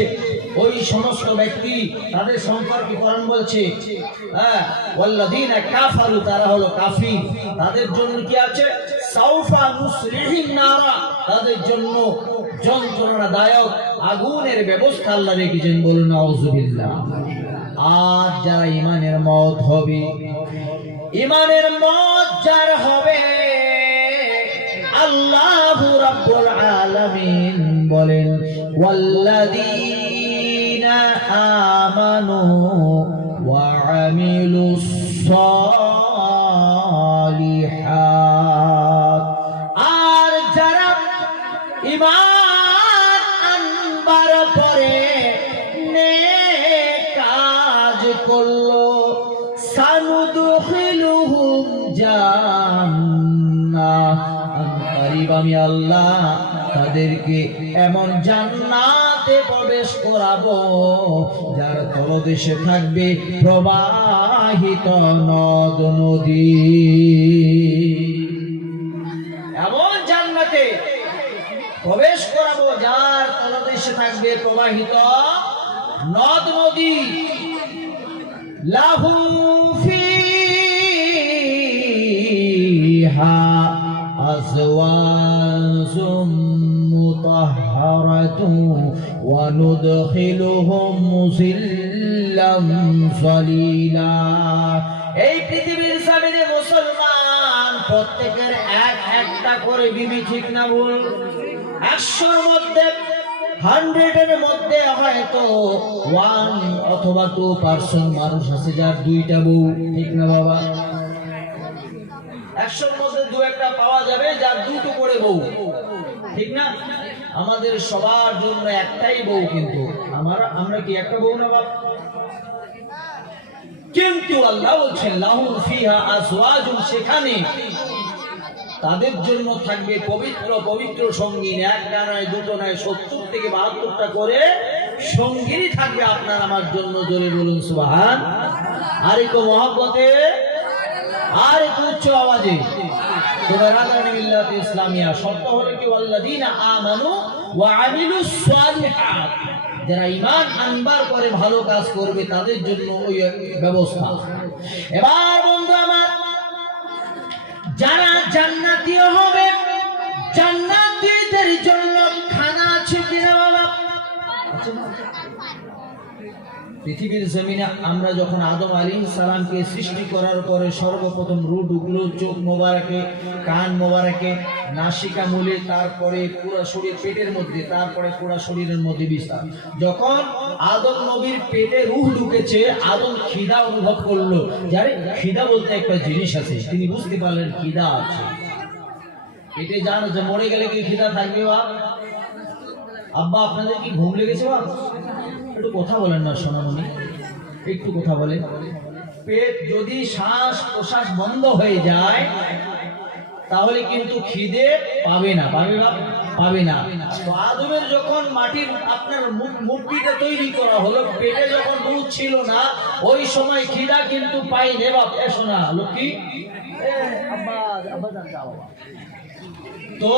ওই সমস্ত ব্যক্তি তাদের সম্পর্কে কোরআন বলছে ওয়াল্লাযীনা কাফারু, তারা হলো কাফির। তাদের জন্য কি আছে? সাওফা নুসলিহিম নারা, তাদের জন্য যন্ত্রণাদায়ক আগুনের ব্যবস্থা আল্লাহ রেখেছেন। বলুন নাউযুবিল্লাহ। আর যারা ঈমানের মওত হবে, ঈমানের মওত যার হবে, আল্লাহু রাব্বুল আলামিন বলেন, ওয়াল্লাযীনা আমানু ওয়া আমিলুস সালিহাত, আর যারা ঈমান আনবার পরে নেক কাজ করলো, সানুদখিলুহুম জান্নাহ, আমি আল্লাহ তাদেরকে এমন জান্নাতে প্রবেশ করাবো যার তলদেশে থাকবে প্রবাহিত নদ নদী। এমন জান্নাতে প্রবেশ করাবো যার তলদেশে থাকবে প্রবাহিত নদ নদী। লাহুম ফিহা আজওয়াজুম মুতাহহারাতুন ওয়া নুদখিলুহুম জিল্লাম যালিলা। এই পৃথিবীর জমিনে মুসলমান প্রত্যেকের একটা করে বিবি, ঠিক না ভুল? 100-র মধ্যে 100-এর মধ্যে হয়তো 1 অথবা 2% মানুষ আছে যার 2টা বউ, ঠিক না বাবা? 100-র মধ্যে 2-একটা পাওয়া যাবে যার 2টো করে বউ, ঠিক না? আমাদের সবার জন্য একটাই বউ, কিন্তু আমরা কি একটা বউ না বাবা? কিন্তু আল্লাহ বলছেন লাহুম ফিহা আজওয়াজুন, সেখানে তাদের জন্য থাকবে পবিত্র পবিত্র সঙ্গিনী। একটা নয়, দুটো নয়, 70 থেকে 72টা করে সঙ্গিনী থাকবে আপনার আমার জন্য। জোরে বলুন সুবহান। আর একটু মহব্বতে, আর একটু উচ্চ আওয়াজে। ইসলামিয়া শর্ত হলো কি? ওয়াল্লাযীনা আমানু ওয়া আমিলুস সালিহাত, যারা ঈমান আনবার পরে ভালো কাজ করবে তাদের জন্য ওই ব্যবস্থা। এবার বন্ধু আমার, যারা জান্নাতি হবে, জান্নাতীদের জন্য খানা আছে কিনা বাবা? আছে না? পৃথিবীর জমিনে আমরা যখন আদম আলাইহিস সালামকে সৃষ্টি করার পরে সর্বপ্রথম রূহ ঢুকলো চোখ মোবারকে, কান মোবারকে, নাসিকা মূলে, তারপরে পুরো শরীর পেটের মধ্যে, তারপরে পুরো শরীরের মধ্যে বিস্তার। যখন আদম নবীর পেটে রূহ ঢুকেছে, আদম খিদা অনুভব করলো। যারে খিদা বলতে একটা জিনিস আছে, তিনি বুঝতে পারলেন খিদা আছে। পেটে জানো যে মরে গেলে কি খিদা থাকবে? আব্বা আপনাদের কি ঘুম লেগেছে? একটু কথা বলেন না সোনামণি, একটু কথা বলেন। পেট যদি শ্বাস প্রশ্বাস বন্ধ হয়ে যায় তাহলে কিন্তু খিদে পাবে না, পাবে না। তো আদমের যখন মাটির আপনার মূর্তিটা তৈরি করা হলো, পেটে যখন দুধ ছিল না, ওই সময় খিদা কিন্তু পাইনি। বাপ এসো না লক্ষ্মী, তো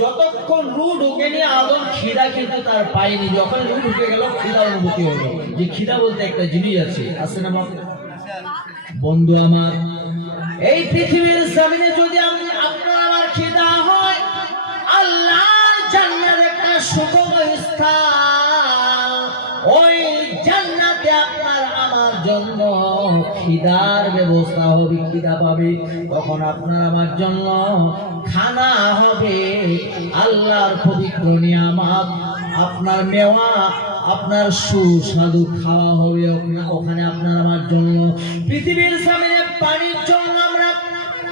যতক্ষণ রূহ ঢুকেনি আদম খিদা কিন্তু তার পায়নি। যখন রূহ ঢুকে গেল খিদা অনুভূতি হলো, যে খিদা বলতে একটা জিনিস আছে না বাপ? বন্ধু আমার, এই পৃথিবীর জমিনে যদি আপনার আমার খিদা হয়, আল্লাহর জান্নাতের একটা সুখময় স্থান, ওই জান্নাতে আপনার আমার জন্য খিদার ব্যবস্থা হবে, খিদা পাবে, তখন আপনার আমার জন্য খানা হবে, আল্লাহর পবিত্র নিয়ামত, আপনার মেওয়া, আপনার সুস্বাদু খাওয়া হবে ওখানে আপনার আমার জন্য। পৃথিবীর সামনে পানির জন্য আমরা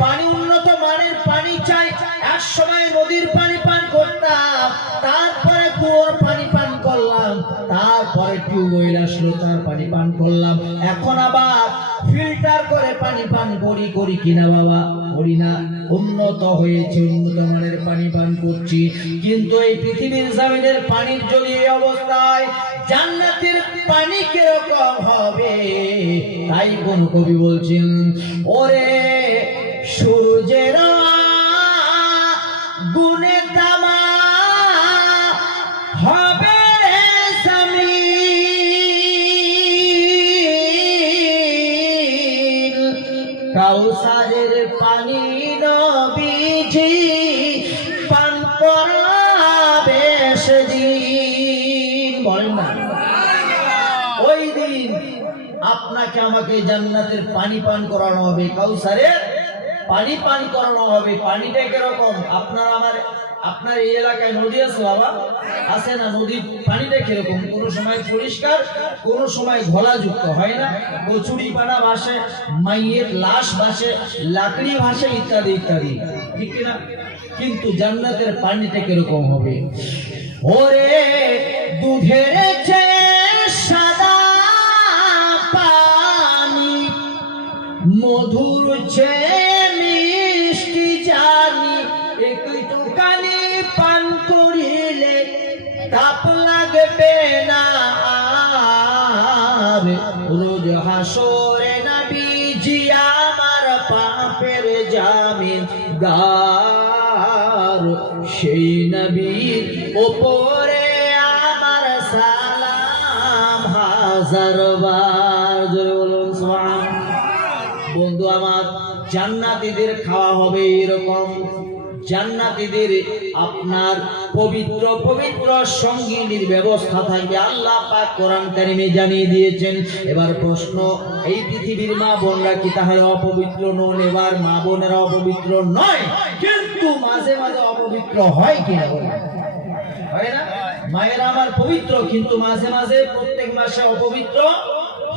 পানি, উন্নত মানের পানি চাই। এক সময় নদীর পানি পান করতাম, তারপরে কুয়োর পানি পান করলাম, তারপরে টিউবওয়েল আসলো, তার পানি পান করলাম, এখন আবার ফিল্টার করে পানি পান করি কিনা বাবা? করি না। উন্নত হয়েছে, উন্নত মানের পানি পান করছি, কিন্তু এই পৃথিবীর জমিনের পানির যদি এই অবস্থায়, জান্নাতের পানি কিরকম হবে? তাই কোন কবি বলছেন, ওরে সূর্যের গুণে তামা হবে রে জমিন, কাউসারের পানি নবীজি পান করাবে সেদিন। বলেন না, ওই দিন আপনাকে আমাকে জান্নাতের পানি পান করানো হবে, কাউসারের পানি পান করানো হবে। পানিটা কিরকম? আপনার এই এলাকায় নদী আছে বাবা? আছে না? নদীর পানিটা কিরকম? কোন সময় পরিষ্কার, কোন সময় ঘোলাযুক্ত, হয় না? কচুরি পানা ভাসে, মাইয়ের লাশ ভাসে, লাকড়ি ভাসে, ইত্যাদি ইত্যাদি, ঠিক না? কিন্তু জান্নাতের পানিটা কিরকম হবে? ওরে দুধের চেয়ে সাদা পানি, মধুর চেয়ে মিষ্টি জানি, একটুখানি পান করিলে তাপ লাগবে না আর, রোজ হাসরে নবীজি আমার পাপের জামিনদার, সেই নবীর ওপরে আমার সালাম হাজার বার। জোরে বলুন সুবহানাল্লাহ। বন্ধু আমার, জান্নাতীদের খাওয়া হবে এরকম, জান্নাতীদের আপনার পবিত্র পবিত্র সঙ্গিনীর ব্যবস্থা থাকবে, আল্লাহ পাক কোরআন কারিমে জানিয়ে দিয়েছেন। এবার প্রশ্ন, এই পৃথিবীর মা বোনরা কি তাহলে অপবিত্র নন? এবার মা বোনেরা অপবিত্র নয়, কিন্তু মাঝে মাঝে অপবিত্র হয় কিনা? হয় না? মায়েরা আমার পবিত্র, কিন্তু মাঝে মাঝে প্রত্যেক মাসে অপবিত্র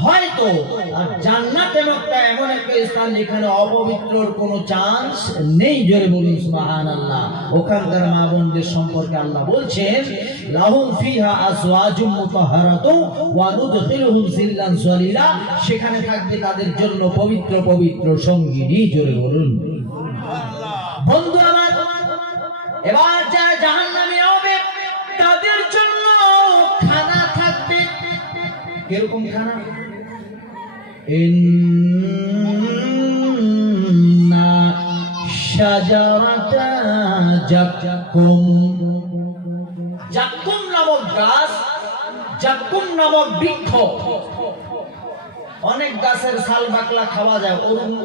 হয়তো। আর জান্নাত এমন একটা স্থান যেখানে অপবিত্রর কোনো চান্স নেই। জোরে বলুন সুবহানাল্লাহ। ওখানকার মা বোনদের সম্পর্কে আল্লাহ বলছেন, লাহুম ফিহা আজওয়াজুম মুতাহহারাতুন ওয়া নুদখিলুহুম জিল্লান যালিলা, সেখানে থাকবে তাদের জন্য পবিত্র পবিত্র সঙ্গিনী। জোরে বলুন সুবহানাল্লাহ। বন্ধু আমার, এবার যারা জাহান্নামী হবে তাদের জন্য খানা থাকবে। কিরকম খানা? ইন্না শাজারাতা জাক্কুম, জাক্কুম নামক গাছ, জাক্কুম নামক বৃক্ষ, অনেক গাছের ছাল বাকলা খাওয়া যায়।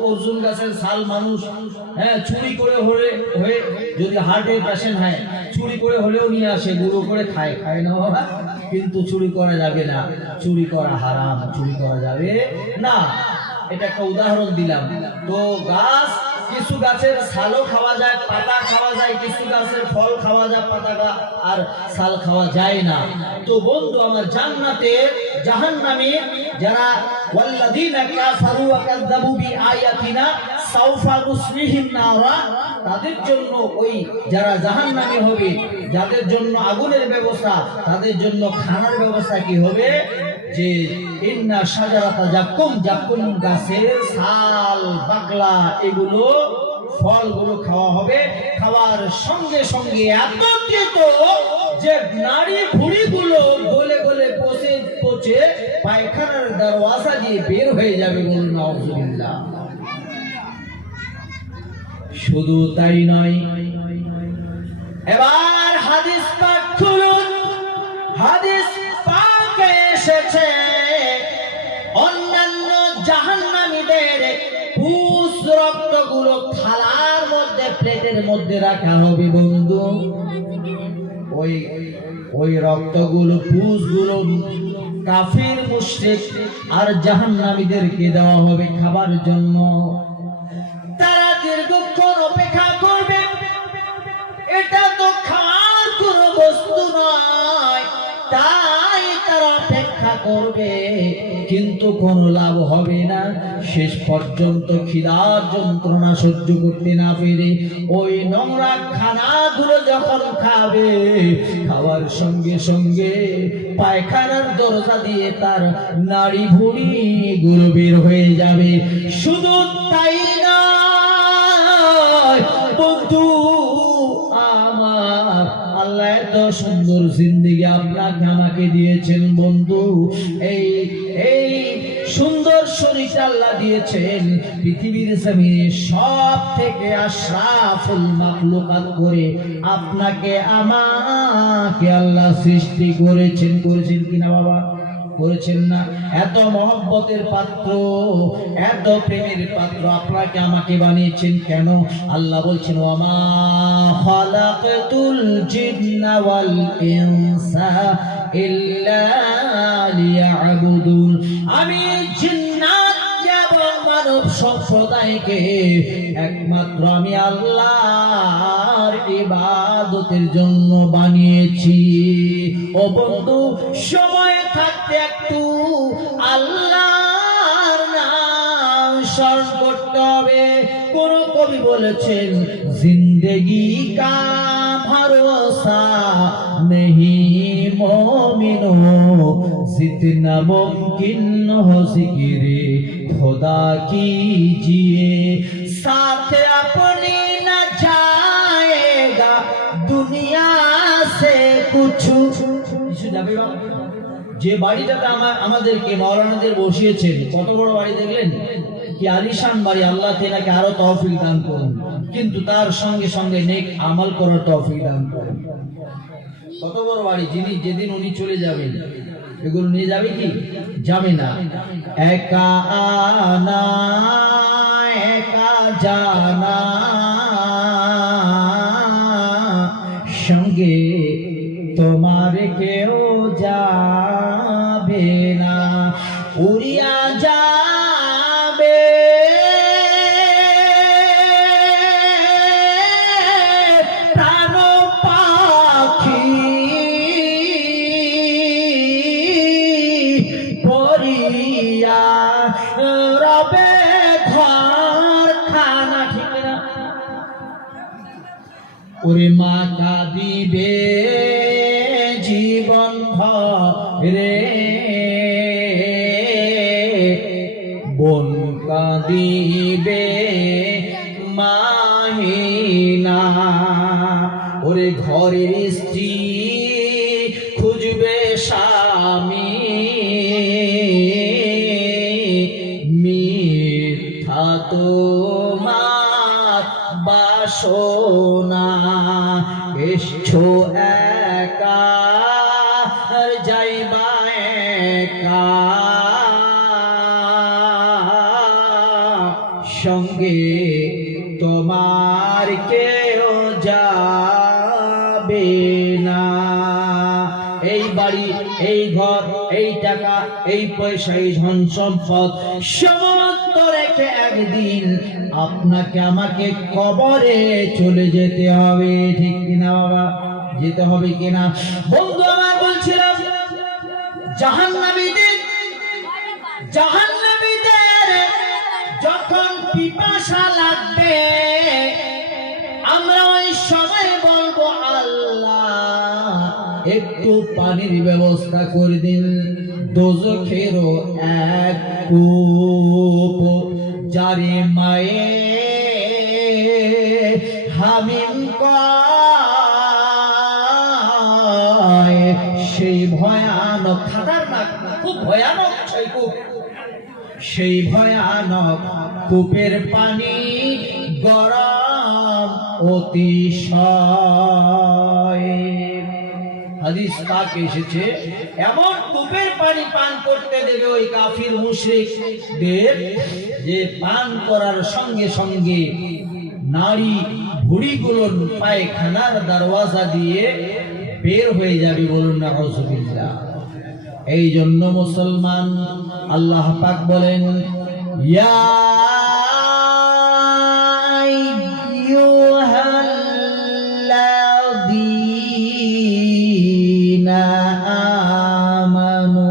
অর্জুন গাছের ছাল মানুষ চুরি করে হয়ে যদি হার্টের পেশেন্ট হয়, চুরি করে হলেও নিয়ে আসে, গুঁড়ো করে খায় না বাবা? কিন্তু চুরি করা যাবে না, চুরি করা হারাম, চুরি করা যাবে না। এটা একটা উদাহরণ দিলাম। তো গাছ, কিছু গাছের ছালও খাওয়া যায়, পাতা খাওয়া যায়, কিছু গাছের ফল খাওয়া যায়, পাতা আর ছাল খাওয়া যায় না। তো বন্ধু আমার, জান্নাতে জাহান্নামে যারা ওয়াল্লাযীনা কাফারু ওয়া কাযযাবু বিআয়াতিনা সাওফা নুসলিহিম নারা, তাদের জন্য ওই যারা জাহান্নামী হবে, যাদের জন্য আগুনের ব্যবস্থা, তাদের জন্য খানার ব্যবস্থা কি হবে? যে ইন্না শাজারাতা জাক্কুম, জাক্কুম গাছের ছাল বাকলা এগুলো ফলগুলো খাওয়া হবে। খাওয়ার সঙ্গে সঙ্গে একত্রিত যে নারী ভুঁড়িগুলো গলে গলে পচে পচে পায়খানার দরওয়াজা দিয়ে বের হয়ে যাবে। বলুন নাউযুবিল্লাহ। শুধু তাই নয়, এবার হাদিস পাক খুলুন। হাদিস পাকে এসেছে অন্যান্য জাহান্নামীদের মধ্যে রাখা হবে বন্ধু। ওই ওই রক্তগুলো, পুষগুলো কাফির মুশরিক আর জাহান্নামীদেরকে দেওয়া হবে খাবার জন্য। তারা দীর্ঘক্ষণ অপেক্ষা করবে। এটা তো খাওয়ার কোন বস্তু নয়, তাই তারা অপেক্ষা করবে, কিন্তু কোনো লাভ হবে না। শেষ পর্যন্ত খিদার যন্ত্রণা সহ্য করতে না পেরে ওই নোংরা খানাগুলো যখন খাবে, খাওয়ার সঙ্গে সঙ্গে পায়খানার দরজা দিয়ে তার নাড়ি ভুঁড়ি গুলো বের হয়ে যাবে। শুধু তাই নয় বন্ধু আমার, আল্লাহ এত সুন্দর জিন্দেগি আপনাকে আমাকে দিয়েছেন বন্ধু। এই এই সুন্দর শরীর আল্লাহ দিয়েছেন, পৃথিবীর জমিনে সব থেকে আশরাফুল মাখলুকাত করে আপনাকে আমাকে আল্লাহ সৃষ্টি করেছেন। করেছেন কিনা বাবা? করেছেন না? এত মহব্বতের পাত্র, এত প্রেমের পাত্র আপনাকে আমাকে বানিয়েছেন কেন? আল্লাহ বলছেন ওয়ামা খালাকতুল জিন্না ওয়াল ইনসা ইল্লা লিয়াবুদুন। আমি জিন্নাত এবং মানব সম্প্রদায়কে একমাত্র আমি আল্লাহর ইবাদতের জন্য বানিয়েছি। ও বন্ধু, সময় থাকতে একটু আল্লাহর নাম স্মরণ করতে হবে। কোন কবি বলেছেন, জিন্দেগি কা ভরসা নেহি মোমিনো, जितना मुमकिन हो जिक्रे खुदा कीजिए, साथ अपनी न जाएगा दुनिया से कुछ। যে বাড়িটাতে আমাদেরকে মাওলানাদের বসিয়েছেন, কত বড় বাড়ি দেখলেন, কি আলিশান বাড়ি। আল্লাহ তেনাকে আরো তৌফিক দান করুন, কিন্তু তার সঙ্গে সঙ্গে নেক আমল করার তৌফিক দান করুন। কত বড় বাড়ি, যিনি যেদিন উনি চলে যাবেন এগুলো নিয়ে যাবে কি? যাবে না। একা আনা একা জানা, সঙ্গে তোমার কেউ যাবে না, উড়িয়া যাবে প্রাণ পাখি, পরিয়া রবে ঘর খানা। ঠিক না? ওরে মা কাঁদিবে জীবন ভরে, বোন কাঁদিবে মাহিনা, ওরে ঘরের স্ত্রী খুঁজবে স্বামী, মিথ্যা তোমার বাসনা, এসছো একা আর যাইবা একা, সঙ্গে তোমার কেউ যাবে না। এই বাড়ি, এই ঘর, এই টাকা, এই পয়সা, এই ধন সম্পদ সমস্ত রেখে একদিন আপনাকে আমাকে কবরে চলে যেতে হবে। ঠিক কিনা বাবা? যেতে হবে কিনা? বন্ধু আমার বলছিলাম, জাহান্নামীদের যখন পিপাসা লাগবে, আমরা ওই সময় বলবো আল্লাহ একটু পানির ব্যবস্থা করে দিন। দোজখেরও এক কূপ, যারে মায়ে হামিম কয়, সেই ভয়ানক খাতারনাক, খুব ভয়ানক সেই কূপ, সেই ভয়ানক কূপের পানি গরম অতিশয়। হাদিস পাক এসেছে, এমন কূপের পানি পান করতে দেবে ওই কাফির মুশরিকদের, যে পান করার সঙ্গে সঙ্গে নারী ভুড়িগুলোর পায়খানার দরওয়াজা দিয়ে বের হয়ে যাবে, বলুন নাউযুবিল্লাহ। এই জন্য মুসলমান, আল্লাহ পাক বলেন, ইয়া আইয়ুহাল্লাযীনা আমানু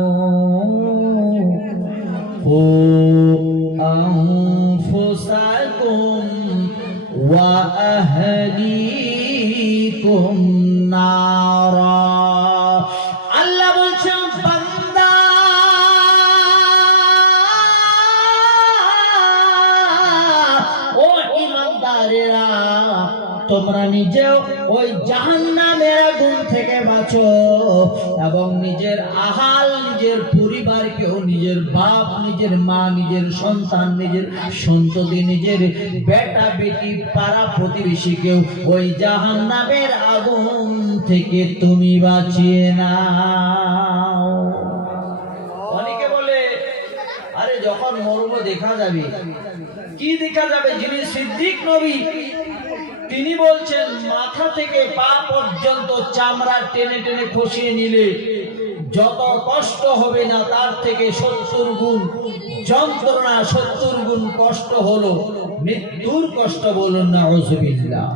কু আনফুসাকুম ওয়া আহলিকুম নারা। আল্লাহ বলছেন, বান্দা ও ঈমানদারেরা, তোমরা নিজেও ওই জাহান্নামের আগুন থেকে বাঁচো এবং নিজের আহাল, নিজের পরিবারকেও, নিজের বাপ, নিজের মা, নিজের সন্তান, নিজের সন্ততি, নিজের বেটা বেটি, পাড়া প্রতিবেশীকেও ওই জাহান্নামের আগুন থেকে তুমি বাঁচিয়ে নাও। অনেকে বলে, আরে যখন মরবো দেখা যাবে। কি দেখা যাবে? যিনি সিদ্দিক নবী, তিনি বলছেন, মাথা থেকে পা পর্যন্ত চামড়া টেনে টেনে খসিয়ে নিলে যত কষ্ট হবে না, তার থেকে 70 গুণ যন্ত্রণা, 70 গুণ কষ্ট হলো মৃত্যুর কষ্ট, বলুন নাউযুবিল্লাহ।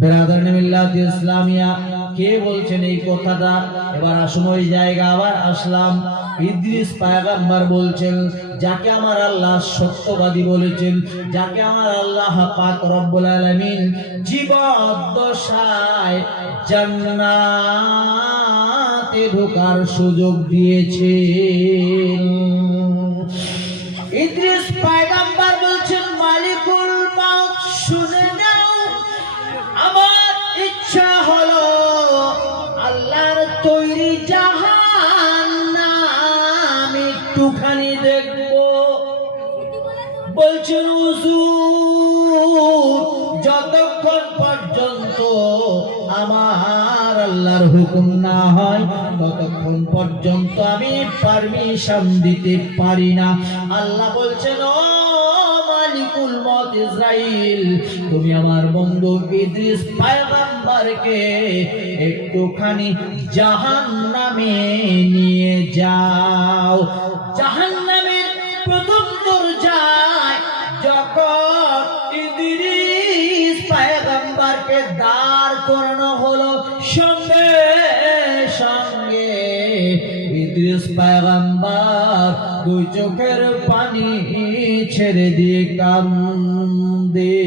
বিরাদারান মিল্লাত ইসলামিয়া, কে বলছেন এই কথাটা? এবার আসুন ওই জায়গা আবার আসলাম। ইদ্রিস পয়গম্বর বলছেন, যাকে আমার আল্লাহ সত্যবাদী বলেছেন, যাকে আমার আল্লাহ পাক রব্বুল আলামিন জীবদ্দশায় জান্নাতে ঢোকার সুযোগ দিয়েছেন। ইদ্রিস পয়গম্বর বলছেন, মালিকুল মউত শুনে নাও, আমার ইচ্ছা হলো আল্লাহর তৈরি জাহান্নাম একটুখানি দেখবো। বলছেন, হুজুর, যতক্ষণ পর্যন্ত আমার আল্লাহর হুকুম না হয় ততক্ষণ পর্যন্ত আমি পারমিশন দিতে পারি না। আল্লাহ বলছেন, ও মালিকুল মউত ইসরাইল, তুমি আমার বন্ধু ইদ্রিস পয়গম্বরকে একটুখানি জাহান্নামে নিয়ে যাও। জাহান্নামের প্রথম দরজায় যখন ইদ্রিস পয়গম্বরকে দাঁড় করানো হলো, সঙ্গে সঙ্গে ইদ্রিস পয়গম্বর দুই চোখের পানি ছেড়ে দিয়ে কান্দে।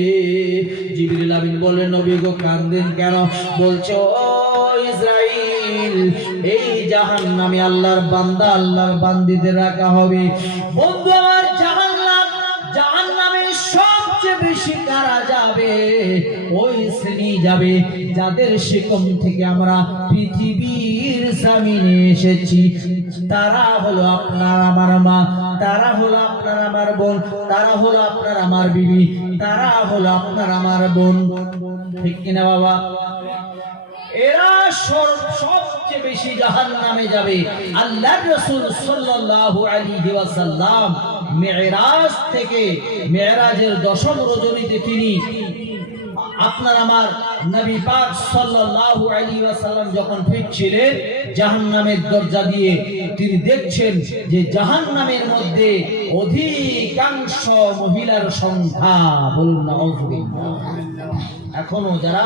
জিবরিল আমিন বললেন, নবী গো, কান্দেন কেন? বলছে, ও ইসরাইল, এই জাহান্নামে আল্লাহর বান্দা, আল্লাহর বান্দীদের রাখা হবে। বন্ধু আমার, জাহান্নামে সবচেয়ে বেশি কারা যাবে? ওই শ্রেণী যাবে যাদের শিকম থেকে আমরা পৃথিবীর জমিনে এসেছি। তারা হলো আপনার আমার মা, তারা হলো আপনার আমার বোন, তারা হলো আপনার আমার বিবি, তারা হলো আপনার আমার বোন। ঠিক কিনা বাবা? এরা সবচেয়ে বেশি জাহান্নামে যাবে। আল্লাহর রাসূল সাল্লাল্লাহু আলাইহি ওয়াসাল্লাম মিরাজ থেকে, মিরাজের 10ম রজনীতে তিনি, আপনার আমার নবী পাক সাল্লাল্লাহু আলাইহি ওয়াসাল্লাম যখন ফিরছিলেন জাহান্নামের দরজা দিয়ে, তিনি দেখছেন যে জাহান্নামের মধ্যে অধিকাংশ মহিলার সংখ্যা, বলুন নাউযুবিল্লাহ। এখনো যারা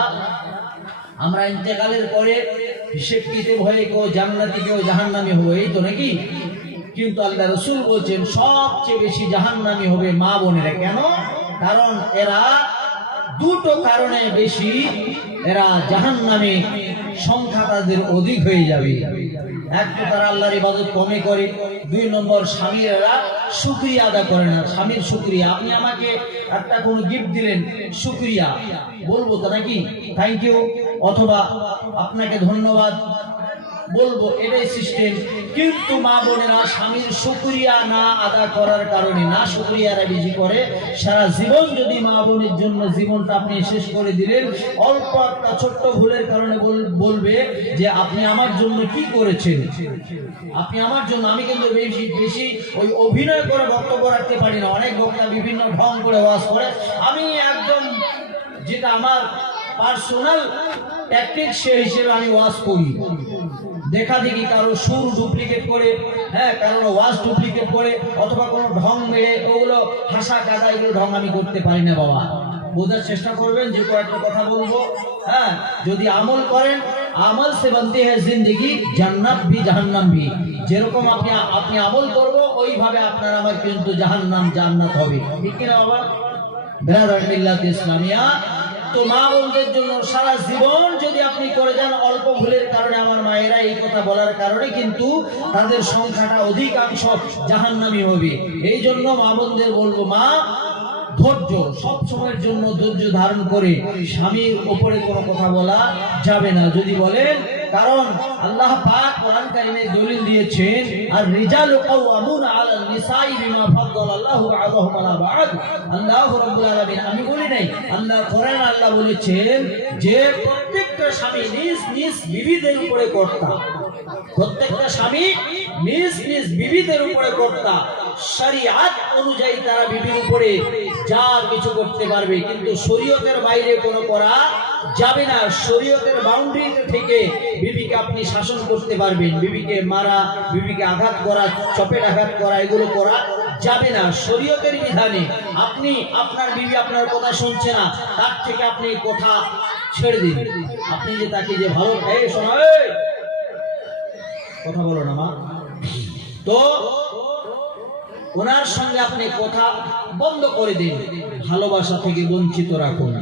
আমরা ইন্তেকালের পরে হিসেব কিতাব হয়ে কেউ জান্নাতি কেউ জাহান্নামী হবে, এই তো নাকি? কিন্তু আল্লাহ রাসূল বলছেন সবচেয়ে বেশি জাহান্নামী হবে মা বোনেরা। কেন? কারণ এরা দুটো কারণে বেশি, এরা জাহান্নামে সংখ্যা তাদের অধিক হয়ে যাবে। এক তো তারা আল্লাহর ইবাদত কমে করে, 2 নম্বর স্বামীরা শুকরিয়া আদা করে না। স্বামীর শুকরিয়া, আপনি আমাকে একটা কোনো গিফট দিলেন, শুকরিয়া বলবো তো নাকি? থ্যাংক ইউ, অথবা আপনাকে ধন্যবাদ বলবো, এটাই সিস্টেম। কিন্তু মা বোনেরা স্বামীর শুকরিয়া না আদা করার কারণে, না শুকরিয়ারা বেশি করে, সারা জীবন যদি মা বোনের জন্য জীবনটা আপনি শেষ করে দিলেন, অল্প একটা ছোট্ট ভুলের কারণে বলবে যে আপনি আমার জন্য কি করেছেন, আপনি আমার জন্য। আমি কিন্তু বেশি ওই অভিনয় করে বক্তব্য রাখতে পারি না। অনেক বক্তা বিভিন্ন ঢং করে ওয়াজ করে, আমি একদম যেটা আমার পার্সোনাল ট্যাকটিক, সে হিসেবে আমি ওয়াজ করি। দেখা দেখি কারো সুর ডুপ্লিকেট করে, হ্যাঁ, কারো ওয়াজ ডুপ্লিকেট করে, অথবা কোনো ঢং মেরে ওগুলো হাসা কাদা, এগুলো ঢং আমি করতে পারি না বাবা। বোঝার চেষ্টা করবেন যে কয়েকটা কথা বলবো, হ্যাঁ, যদি আমল করেন, আমল সে বনতে হ্যায় জিন্দেগি, জান্নাত ভি জাহান্নাম ভি। যেরকম আপনি আমল করবো ওইভাবে আপনার আমার কিন্তু জাহান্নাম জান্নাত হবে, ঠিক কিনা বাবা? ব্রাদার মিল্লাত ইসলামিয়া, তো মা বোনদের জন্য সারা জীবন যদি আপনি করে যান, অল্প ভুলের কারণে আমার মায়েরা এই কথা বলার কারণে কিন্তু তাদের সংখ্যাটা অধিকাংশ জাহান্নামী হবে। এই জন্য মা বোনদের বলবো, মা ধৈর্য, সব সময়ের জন্য ধৈর্য ধারণ করে স্বামীর উপরে কোনো কথা বলা যাবে না যদি বলেন। কারণ আল্লাহ পাক কোরআন কারীমে দলিল দিয়েছেন, আর রিজালু কাওয়ামুনা আলান নিসাই বিমা ফাদ্দালাল্লাহু বা'দাহুম আলা বা'দ। আল্লাহু রাব্বুল আলামিন, আমি বলি নাই, আল্লাহ কোরআন আল্লাহ বলেছেন যে প্রত্যেকটা স্বামী নিজ নিজ বিবিদের উপরে কর্তা। প্রত্যেকটা স্বামী নিজ নিজ বিবিদের উপরে কর্তা। শরীয়ত অনুযায়ী তারা বিবির উপরে যা কিছু করতে পারবে, কিন্তু শরীয়তের বাইরে কোনো করা যাবে না। শরীয়তের বাউন্ডারি থেকে বিবিকে আপনি শাসন করতে পারবেন। বিবিকে মারা, বিবিকে আঘাত করা, চপেট আঘাত করা, এগুলো করা যাবে না শরীয়তের বিধানে। আপনি আপনার বিবি আপনার কথা শুনছে না, তার থেকে আপনি কথা ছেড়ে দিন। আপনি যে তাকে যে ভালো, এই শোনো, কথা বলো না মা, তো ওনার সঙ্গে আপনি কথা বন্ধ করে দিন, ভালোবাসা থেকে বঞ্চিত রাখুন,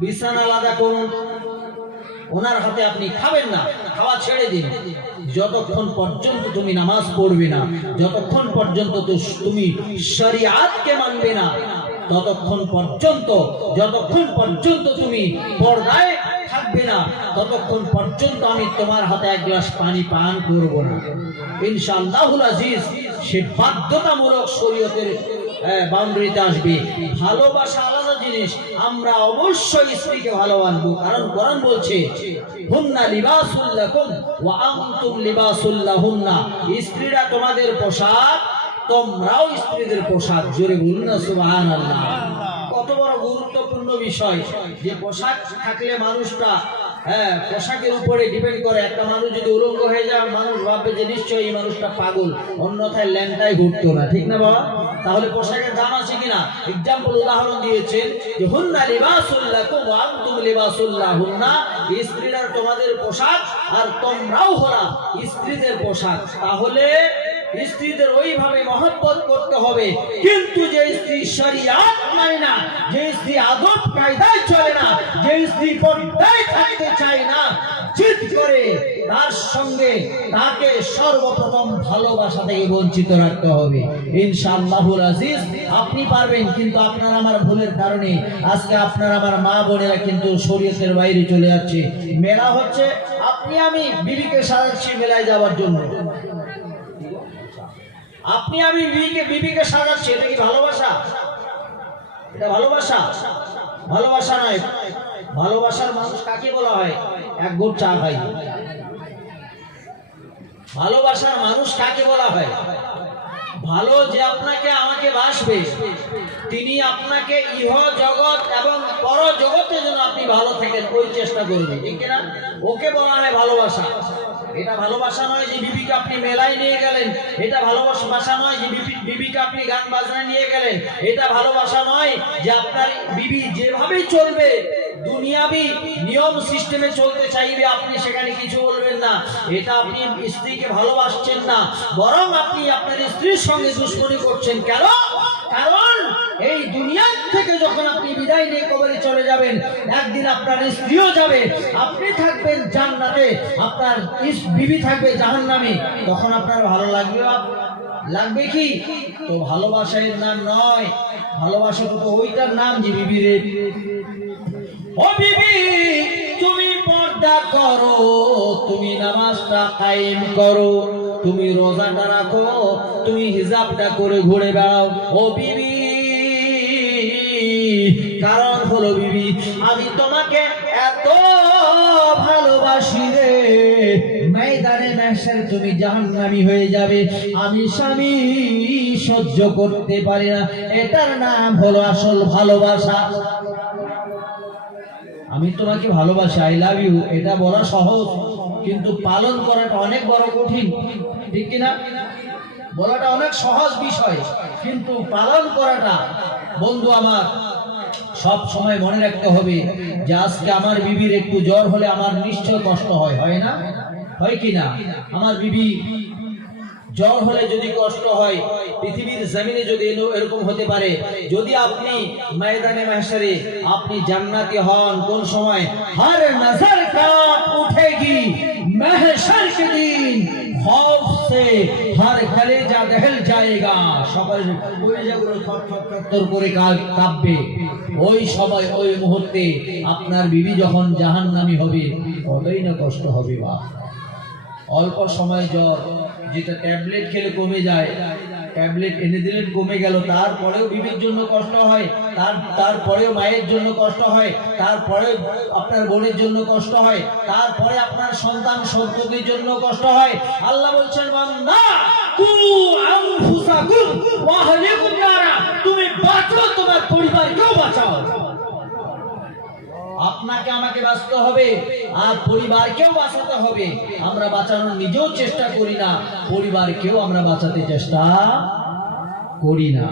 বিছানা আলাদা করুন, ওনার হাতে আপনি খাবেন না, খাওয়া ছেড়ে দিন। যতক্ষণ পর্যন্ত তুমি নামাজ পড়বে না, যতক্ষণ পর্যন্ত তুমি শরীয়তকে মানবে না, ততক্ষণ পর্যন্ত, যতক্ষণ পর্যন্ত তুমি পর্দায় থাকবে না, ততক্ষণ পর্যন্ত আমি তোমার হাতে এক গ্লাস পানি পান করব না ইনশাআল্লাহুল আজিজ। সে বাধ্যতামূলক শরীয়তের বাউন্ডারিতে আসবে। ভালোবাসা আলাদা জিনিস, আমরা অবশ্যই স্ত্রীকে ভালোবাসবো, কারণ কোরআন বলছে হুন্না লিবাসুল লাকুম ওয়া আনতুম লিবাসুল লাহুন্না। স্ত্রীরা তোমাদের পোশাক, তোমরাও স্ত্রীদের পোশাক। জোরে বলুন না সুবহানাল্লাহ। কত বড় গুরুত্বপূর্ণ বিষয় যে পোশাক থাকলে মানুষটা, হ্যাঁ, পোশাকের উপরে ডিপেন্ড করে। একটা মানুষ যদি উলঙ্গ হয়ে যায়, মানুষ ভাববে যে নিশ্চয়ই এই মানুষটা পাগল, অন্যথায় ল্যাংটাই ঘুরতো না, ঠিক না বাবা? তাহলে পোশাকের দাম আছে কিনা? এক্সাম্পল, উদাহরণ দিয়েছেন যে হুন্না লিবাসুল লাকুম ওয়া আনতুম লিবাসুল লাহুন্না। স্ত্রীরা তোমাদের পোশাক আর তোমরাও হলা স্ত্রীদের পোশাক। তাহলে স্ত্রীদের ওইভাবে মহব্বত করতে হবে, কিন্তু যে স্ত্রী শরীয়ত মানে না, যে স্ত্রী আদব কায়দায় চলে না, যে স্ত্রী পর্দায় থাকতে চায় না, জিদ করে, তার সঙ্গে তাকে সর্বপ্রথম ভালোবাসা থেকে বঞ্চিত রাখতে হবে ইনশাআল্লাহুল আজিজ। আপনি পারবেন, কিন্তু আপনার আমার ভুলের কারণে আজকে আপনার আমার মা বোনেরা কিন্তু শরীয়তের বাইরে চলে যাচ্ছে। মেলা হচ্ছে, আপনি আমি বিবিকে সাজাচ্ছি মেলায় যাওয়ার জন্য, আপনি আমি বিবিকে সাজাচ্ছি, এটা কি ভালোবাসা? এটা ভালোবাসা? ভালোবাসা নয়। ভালোবাসার মানুষ কাকে বলা হয়? এক ঘুট চা খাই। ভালোবাসার মানুষ কাকে বলা হয়? ভালো যে আপনাকে আমাকে বাসবে, তিনি আপনাকে ইহ জগৎ এবং পর জগতে যেন আপনি ভালো থাকেন ওই চেষ্টা করবেন, ঠিক না? ওকে বলা হয় ভালোবাসা। এটা ভালোবাসা নয় যে বিবিকে আপনি মেলায় নিয়ে গেলেন, এটা ভালোবাসা নয় যে বিবিকে আপনি গান বাজনায় নিয়ে গেলেন, এটা ভালোবাসা নয় যে আপনার বিবি যেভাবেই চলবে, দুনিয়াবি নিয়ম সিস্টেমে চলতে চাইবে, আপনি সেখানে কিছু বলবেন না। এটা আপনি স্ত্রীকে ভালোবাসছেন না, বরং আপনি আপনার স্ত্রীর সঙ্গে দুশ্মনী করছেন। কেন? কারণ এই দুনিয়া থেকে যখন আপনি বিদায় নিয়ে কবরে চলে যাবেন, একদিন আপনার স্ত্রীও যাবে, আপনি থাকবেন জান্নাতে, আপনার বিবি থাকবে জাহান্নামে। তখন আপনার ভালো লাগবে কি? তো ভালোবাসার নাম নয়, ভালোবাসা তো ওইটার নাম যে বিবিরে, ও বিবি তুমি পর্দা করো, তুমি নামাজটা কায়েম করো, তুমি রোজাটা রাখো, তুমি হিজাবটা করে ঘুরে বেড়াও। ও বিবি, কারণ হলো বিবি আমি তোমাকে এত ভালোবাসি রে, ময়দানে মাহশর তুমি জাহান্নামী হয়ে যাবে, আমি স্বামী সহ্য করতে পারি না। এটার নাম হলো আসল ভালোবাসা। আমি তোমাকে ভালোবাসি, আই লাভ ইউ, এটা বলা সহজ, কিন্তু পালন করাটা অনেক বড় কঠিন, ঠিক কিনা? বলাটা অনেক সহজ বিষয়, কিন্তু পালন করাটা, বন্ধু আমার, সব সময় মনে রাখতে হবে যে আজকে আমার বিবির একটু জ্বর হলে আমার নিশ্চয় কষ্ট হয়, হয় না? হয় কি না? আমার বিবি জ্বর হলে যদি কষ্ট হয়, পৃথিবীর জমিনে যদি এরকম হতে পারে, যদি আপনি ময়দানে মাহশরে আপনি জান্নাতি হন, কোন সময়? হর নজর কাঁপ উঠেগি महशर के दिन खौफ से हर कलेजा दहल जाएगा, সকল কলিজাগুলো থরথর করে কাঁপবে। ওই সময় ওই মুহূর্তে আপনার বিবি যখন জাহান্নামী হবে, কতই না কষ্ট হবে। বা অল্প সময় জ্বর, যেটা ট্যাবলেট খেলে কমে যায়, ট্যাবলেট এনে দিলেন কমে গেল, তারপরেও বিবির জন্য কষ্ট হয়, তারপরেও মায়ের জন্য কষ্ট হয়, তারপরে আপনার বোনের জন্য কষ্ট হয়, তারপরে আপনার সন্তান সন্ততির জন্য কষ্ট হয়। আল্লাহ বলছেন, বান্দা কু আনফুসাকুম ওয়া আহলিকুম নারা, তুমি বাঁচো, তোমার পরিবারকেও বাঁচাও। আপনাকে আমাকে বাঁচতে হবে আর পরিবারকেও বাঁচাতে হবে। আমরা বাঁচানোর নিজেও চেষ্টা করি না, পরিবারকেও আমরা বাঁচাতে চেষ্টা করি না।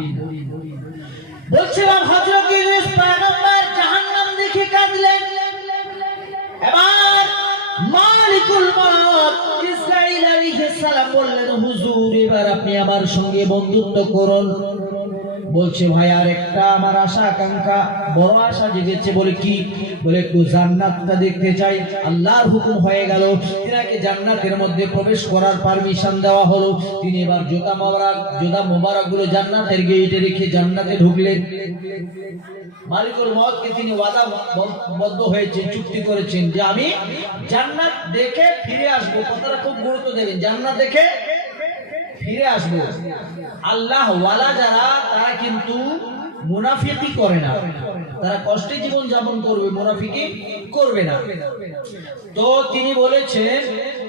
বলছিলাম হযরত ইউনূস পয়গম্বর জাহান্নাম দেখে কাঁদলেন। এবার মালিকুল মউত ইসরাঈল আলাইহিস সালাম বললেন, হুজুর এবার আপনি আমার সঙ্গে বন্ধুত্ব করুন। বলছে, ভাই আর একটা আমার আশা আকাঙ্ক্ষা, বড় আশা জেগেছে। বলে কি? বলে একটু জান্নাতটা দেখতে চাই। আল্লাহর হুকুম হয়ে গেল, তিনাকে জান্নাতের মধ্যে প্রবেশ করার পারমিশন দেওয়া হলো। তিনি এবার জুতা মোবারক গুলো জান্নাতের গেটে রেখে জান্নাতে ঢুকলেন। মালিকুল মউতকে তিনি ওয়াদাবদ্ধ হয়েছেন, চুক্তি করেছেন যে আমি জান্নাত দেখে ফিরে আসবো। কথাটা খুব গুরুত্ব দেবেন, জান্নাত দেখে ফিরে আসবো। আল্লাহ ওয়ালা যারা, তারা কিন্তু মুনাফিকি করে না, তারা কষ্টে জীবন যাপন করবে, মুনাফিকি করবে না। তো তিনি বলেছেন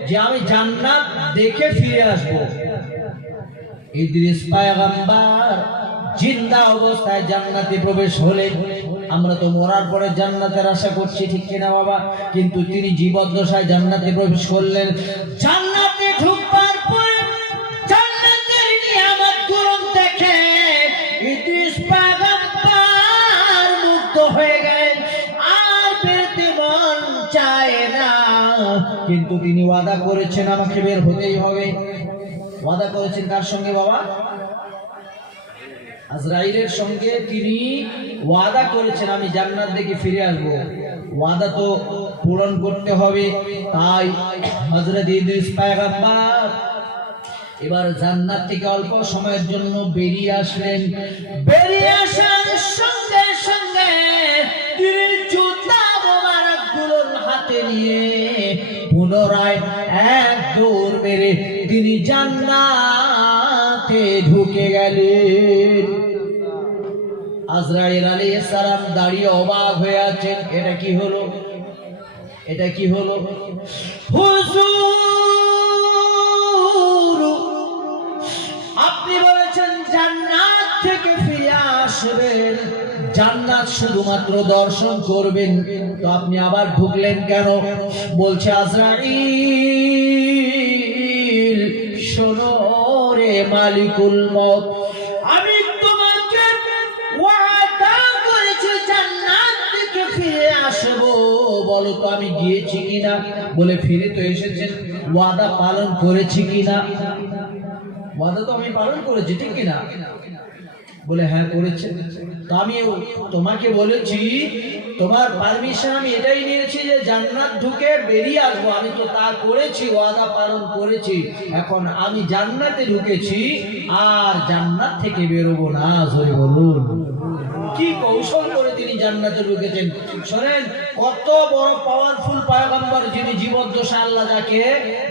যে আমি জান্নাত দেখে ফিরে আসবো। ইদ্রিস পয়গম্বর জিন্দা অবস্থায় জান্নাতে প্রবেশ হলেন। আমরা তো মরার পরে জান্নাতের আশা করছি, ঠিক কিনা বাবা? কিন্তু তিনি জীবদ্দশায় জান্নাতে প্রবেশ করলেন। জান্নাতে ঢুকবার পরে জান্নাতের নিয়ামতগুলো দেখে ইদ্রিস পয়গম্বর মুগ্ধ হয়ে গেলেন, আর বেরোতে মন চায় না। কিন্তু তিনি ওয়াদা করেছেন আমাকে বের হতেই হবে। ওয়াদা করেছেন কার সঙ্গে বাবা? আজরাইলের সঙ্গে তিনি ওয়াদা করেছেন আমি জান্নাত দেখে ফিরে আসবো। ওয়াদা তো পূরণ করতে হবে। তাই হযরত ইদ্রিস পয়গম্বর এবার জান্নাত থেকে অল্প সময়ের জন্য বেরিয়ে আসলেন। বেরিয়ে আসার সঙ্গে সঙ্গে তিনি জুতা মোবারকগুলো হাতে নিয়ে পুনরায় এক দৌড় মেরে তিনি জান্নাতে ঢুকে গেলেন। আজরাইল আলাইহিস সালাম দাঁড়িয়ে অবাক হয়ে আছেন, এটা কি হলো? এটা কি হলো? হুজুর, আপনি বলেছেন জান্নাত থেকে ফিরে আসবেন, জান্নাত শুধুমাত্র দর্শন করবেন, তো আপনি আবার ঢুকলেন কেন? বলছে, আজরাইল শোনো রে মালিকুল মউত, আমি তোমাকে ওয়াদা করেছি জান্নাত থেকে ফিরে আসবো। বলো তো আমি গিয়েছি কিনা? বলে, ফিরে তো এসেছেন, ওয়াদা পালন করেছি কিনা? ওয়াদা তো আমি পালন করেছি, ঠিক কিনা? বলে, হ্যাঁ করেছে। তো আমি তোমাকে বলেছি, তোমার পারমিশন আমি এটাই নিয়েছি যে জান্নাত ঢুকে বেরিয়ে আসবো, আমি তো তা করেছি, ওয়াদা পালন করেছি। এখন আমি জান্নাতে ঢুকেছি আর জান্নাত থেকে বেরোবো না। জোরে বলুন। কি কৌশল করে তিনি জান্নাতে ঢুকেছেন শোনেন। কত বড় পাওয়ারফুল পয়গম্বর, যিনি জীবদ্দশায় আল্লাহ যাকে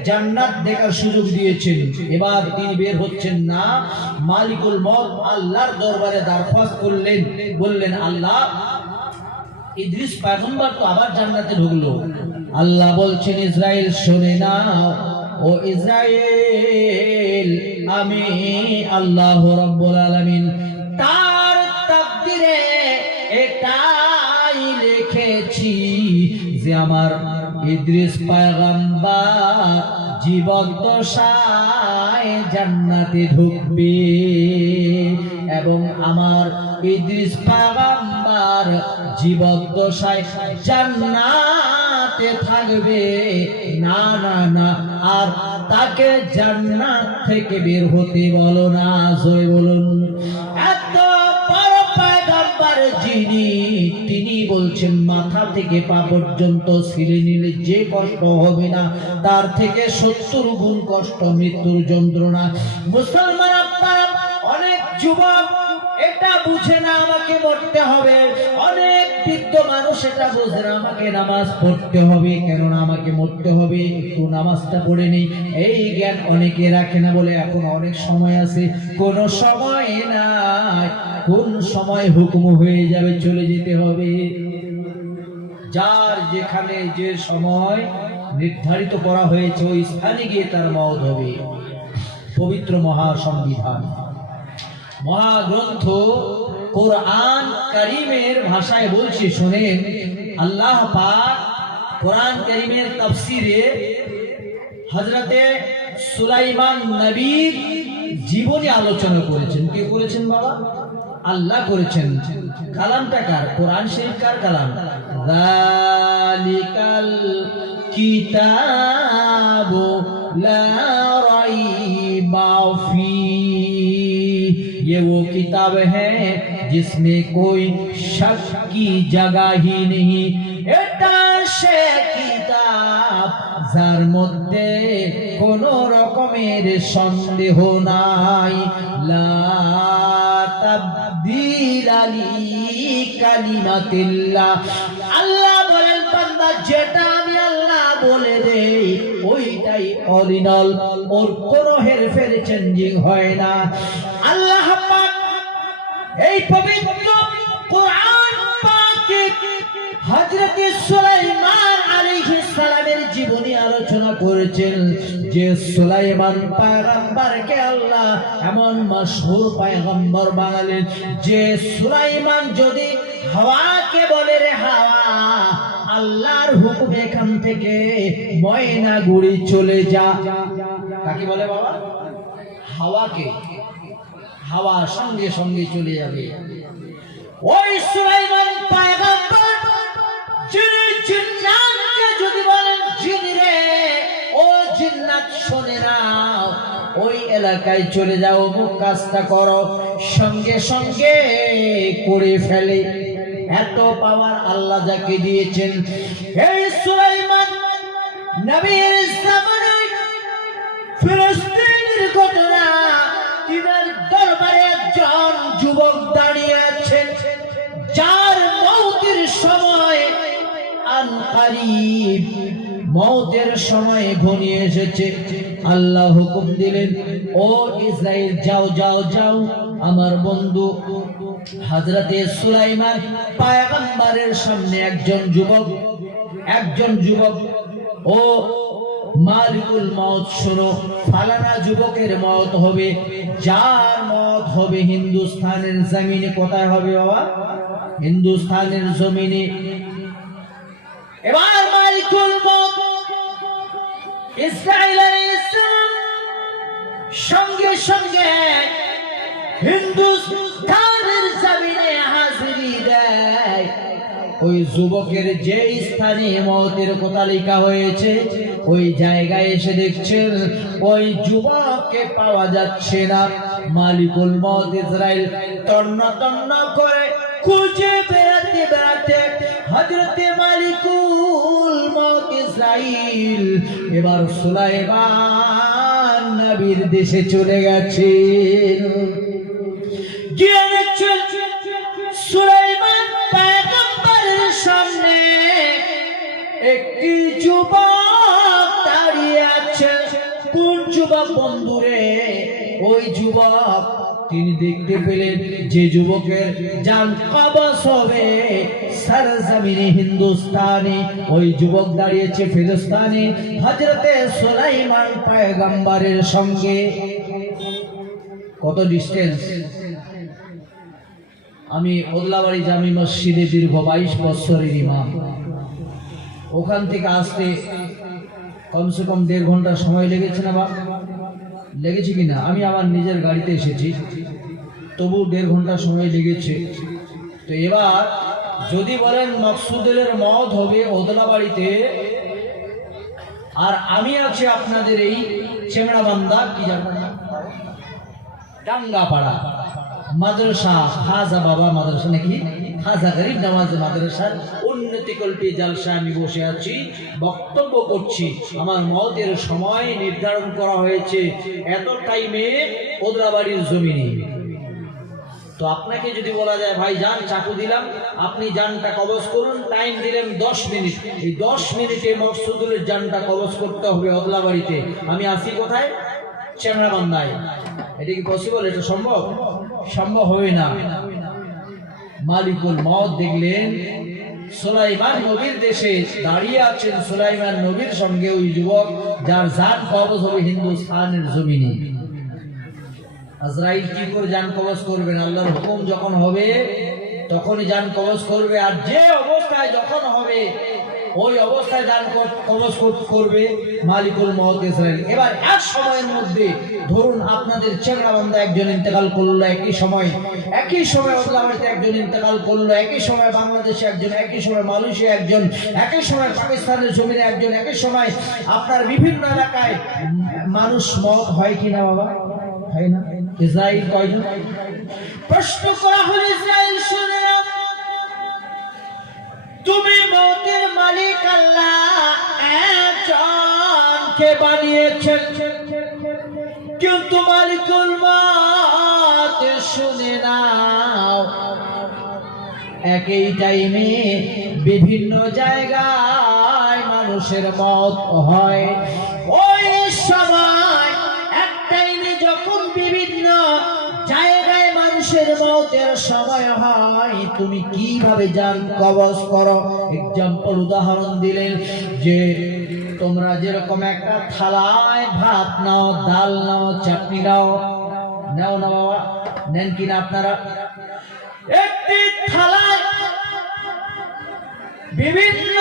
জান্নাত দেখার সুযোগ দিয়েছেন। এবার তিনি বের হচ্ছেন না। মালিকুল মউত আল্লাহর দরবারে দরখাস্ত করলেন, বললেন, আল্লাহ ইদ্রিস পয়গম্বর তো আবার জান্নাতে ঢুকলো। আল্লাহ বলছেন, ইসরাইল শুনে নাও, ও ইসরাইল, আমি আল্লাহ রাব্বুল আলামিন তার তাকদীরে এটাই লিখেছি আমার ইদ্রিস পয়গম্বর জীবদ্দশায় জান্নাতে ঢুকবে এবং আমার ইদ্রিস পয়গম্বর জীবদ্দশায় জান্নাতে থাকবে। না না না, আর তাকে জান্নাত থেকে বের হতে বলো না। জয় বলুন। এত বড় পয়গম্বর যিনি, তিনি বলছেন মাথা থেকে পা পর্যন্ত ছিলে নিলে যে কষ্ট হবে না তার থেকে 70 গুণ কষ্ট মৃত্যুর যন্ত্রণা। মুসলমান আপনারা অনেক যুবক এটা বুঝে না আমাকে মরতে হবে, অনেক বৃদ্ধ মানুষ এটা বুঝে না আমাকে নামাজ পড়তে হবে, কেননা আমাকে মরতে হবে, একটু নামাজটা পড়ে নেই। এই জ্ঞান অনেকে রাখে না বলে এখন অনেক সময় আছে। কোন সময় নাই, কোন সময় হুকুম হয়ে যাবে, চলে যেতে হবে। যার যেখানে যে সময় নির্ধারিত করা হয়েছে ওই স্থানে গিয়ে তার মওত হবে। পবিত্র মহাসংবিধান, মহাগ্রন্থ কোরআন কারীমের ভাষায় বলছি শুনেন। আল্লাহ পাক কোরআন কারীমের তাফসীরে হযরতে সুলাইমান নবীর জীবনী আলোচনা করেছেন। কে করেছেন বাবা? আল্লাহ করেছেন। কালামটা কার? কোরআন শরীফ কার কালাম? যালিকাল কিতাবু লা রাইবা ফি, ये वो किताब है जिसमें कोई शक की जगह ही नहीं। এটা সে কিতাব যার মধ্যে কোনো রকমের সন্দেহ নাই। লা তাবদীলা লিকালিমাতিল্লাহ। আল্লাহ বলেন বান্দা যেটা আমি আল্লাহ বলে দেই ওইটাই অরিজিনাল, ওর কোনো হেরফের চেঞ্জিং হয় না। আল্লাহ পাক এই পবিত্র কোরআন পাকে হযরত সুলাইমান আলাইহিস সালামের জীবনী আলোচনা করেছেন। যে সুলাইমান পয়গম্বরকে আল্লাহ এমন মাশহুর পয়গম্বর বানালেন যে সুলাইমান যদি হাওয়াকে বলে রে হাওয়া, আল্লাহর হুকুম এখান থেকে ময়না গুড়ি চলে যা। কাকে বলে বাবা? হাওয়াকে। হাওয়া সঙ্গে সঙ্গে চলে যাবে। ওই সুলাইমান পয়গম্বর যিনি জিন্নাতকে যদি বলেন জিন রে ও জিন্নাত শুনে নাও, ওই এলাকায় চলে যাও, অমুক কাজটা করো, সঙ্গে সঙ্গে করে ফেলে। এত পাওয়ার আল্লাহ যাকে দিয়েছেন। এই সুলাইমান নবীর জামানে ফিলিস্তিনের ঘটনা, তিনার দরবারে একজন যুবক দাঁড়িয়ে আছেন যার মওতের সময় আনকারীব, মওতের সময় ঘনিয়ে এসেছে। আল্লাহ হুকুম দিলেন, ও ইসরাইল যাও যাও যাও, আমার বন্ধু হযরতে সুলাইমান পয়গম্বরের সামনে একজন যুবক ও মালিকুল মউত শোনো, ফালানা যুবকের মওত হবে, যার মওত হবে হিন্দুস্তানের জমিনে। কোথায় হবে বাবা? হিন্দুস্তানের জমিনে। এবার মালিকুল মউত ইসরাইল আলাইহিস সালাম সঙ্গে সঙ্গে হিন্দুস্তানের জমিনে হাজিরি দেয়। ওই যুবকের যে স্থানে মওতের কথা লেখা হয়েছে ওই জায়গায় এসে দেখছেন ওই যুবককে পাওয়া যাচ্ছে না। মালিকুল মউত ইসরাইল তন্ন তন্ন করে খুঁজে বেড়াতে হযরতে মালিকুল মউত ইসরাইল এবার সুলাইমান নবীর দেশে চলে গেছেন। গিয়ে দেখছেন সুলাইমান পয়গম্বরের সামনে একটি যুবক দাঁড়িয়ে আছে। কোন যুবক বন্ধুরে? ওই যুবক তিনি দেখতে পেলেন যে যুবকের জান কবজ হবে সরজমিনে হিন্দুস্তানে, ওই যুবক দাঁড়িয়েছে ফিলিস্তিনে হযরতে সুলাইমান পয়গম্বরের সঙ্গে। কত ডিস্টেন্স! আমি ওদলাবাড়ি জামি মসজিদে দীর্ঘ 22 বছরের ইমাম। ওখান থেকে আসতে কমসে কম 1.5 ঘন্টা সময় লেগেছে না বা লেগেছে কিনা? আমি আমার নিজের গাড়িতে এসেছি, তবু 1.5 ঘন্টা সময় লেগেছে। তো এবার যদি বলেন মকসুদের মত হবে ওদলাবাড়িতে, আর আমি আছি আপনাদের এই চেংড়াবান্ধা কি জানেন ডাঙ্গাপাড়া মাদ্রাসা, খাজা বাবা মাদ্রাসা নাকি খাজা গরিব নামাজ মাদ্রাসার উন্নতি কল্পে জালসা আমি বসে আছি, বক্তব্য করছি। আমার মতের সময় নির্ধারণ করা হয়েছে এত টাইমে ওদলাবাড়ির জমিনে। তো আপনাকে যদি বলা যায় ভাই যান চাকু দিলাম, আপনি জানটা কবজ করুন, টাইম দিলেন 10 মিনিট, এই 10 মিনিটে মকসুদুল জানটা কবজ করতে হবে ওদলাবাড়িতে, আমি আসি কোথায়? চেংড়াবান্ধায়। এটা কি পসিবল? এটা সম্ভব? সম্ভব হবে না। মালিকুল মউত দেখলেন সুলাইমান নবীর দেশে দাঁড়িয়ে আছেন, সুলাইমান নবীর সঙ্গে ওই যুবক যার জান কবজ হবে হিন্দুস্তানের জমিনে। আজরাইল কি করে জান কবজ করবেন? আল্লাহর হুকুম যখন হবে তখনই জান কবজ করবে, আর যে অবস্থায় যখন হবে ওই অবস্থায় জান কবজ করবে মালিকুল মউত ইসরাইল। এবার এক সময়ের মধ্যে ধরুন আপনাদের চেংড়াবান্ধা একজন ইন্তেকাল করলো, একই সময় ওদলাবাড়িতে একজন ইন্তেকাল করলো, একই সময় বাংলাদেশে একজন, একই সময় মালয়েশিয়া একজন, একই সময় পাকিস্তানের জমিনে একজন, একই সময় আপনার বিভিন্ন এলাকায় মানুষ মত হয় কিনা বাবা? হয় না? ইসরাইল কয়জন? প্রশ্ন করা হলো ইসরাইল শুনে নাও, তুমি মউতের মালিক আল্লাহ একজনকে বানিয়েছেন, কিন্তু মালিকুল মউত শুনে নাও একই টাইমে বিভিন্ন জায়গায় মানুষের মত হয়। ওই সময় এক টাইমে যখন বিভিন্ন জায়গায় মানুষের মতের সময় হয়, তুমি কিভাবে জান কবজ করো? এক্সাম্পল উদাহরণ দিলেন যে তোমরা যেরকম একটা থালায় ভাত নাও, ডাল নাও, চাটনি নাও, নাও না বাবা, নেন কিনা আপনারা? একটি থালায় বিভিন্ন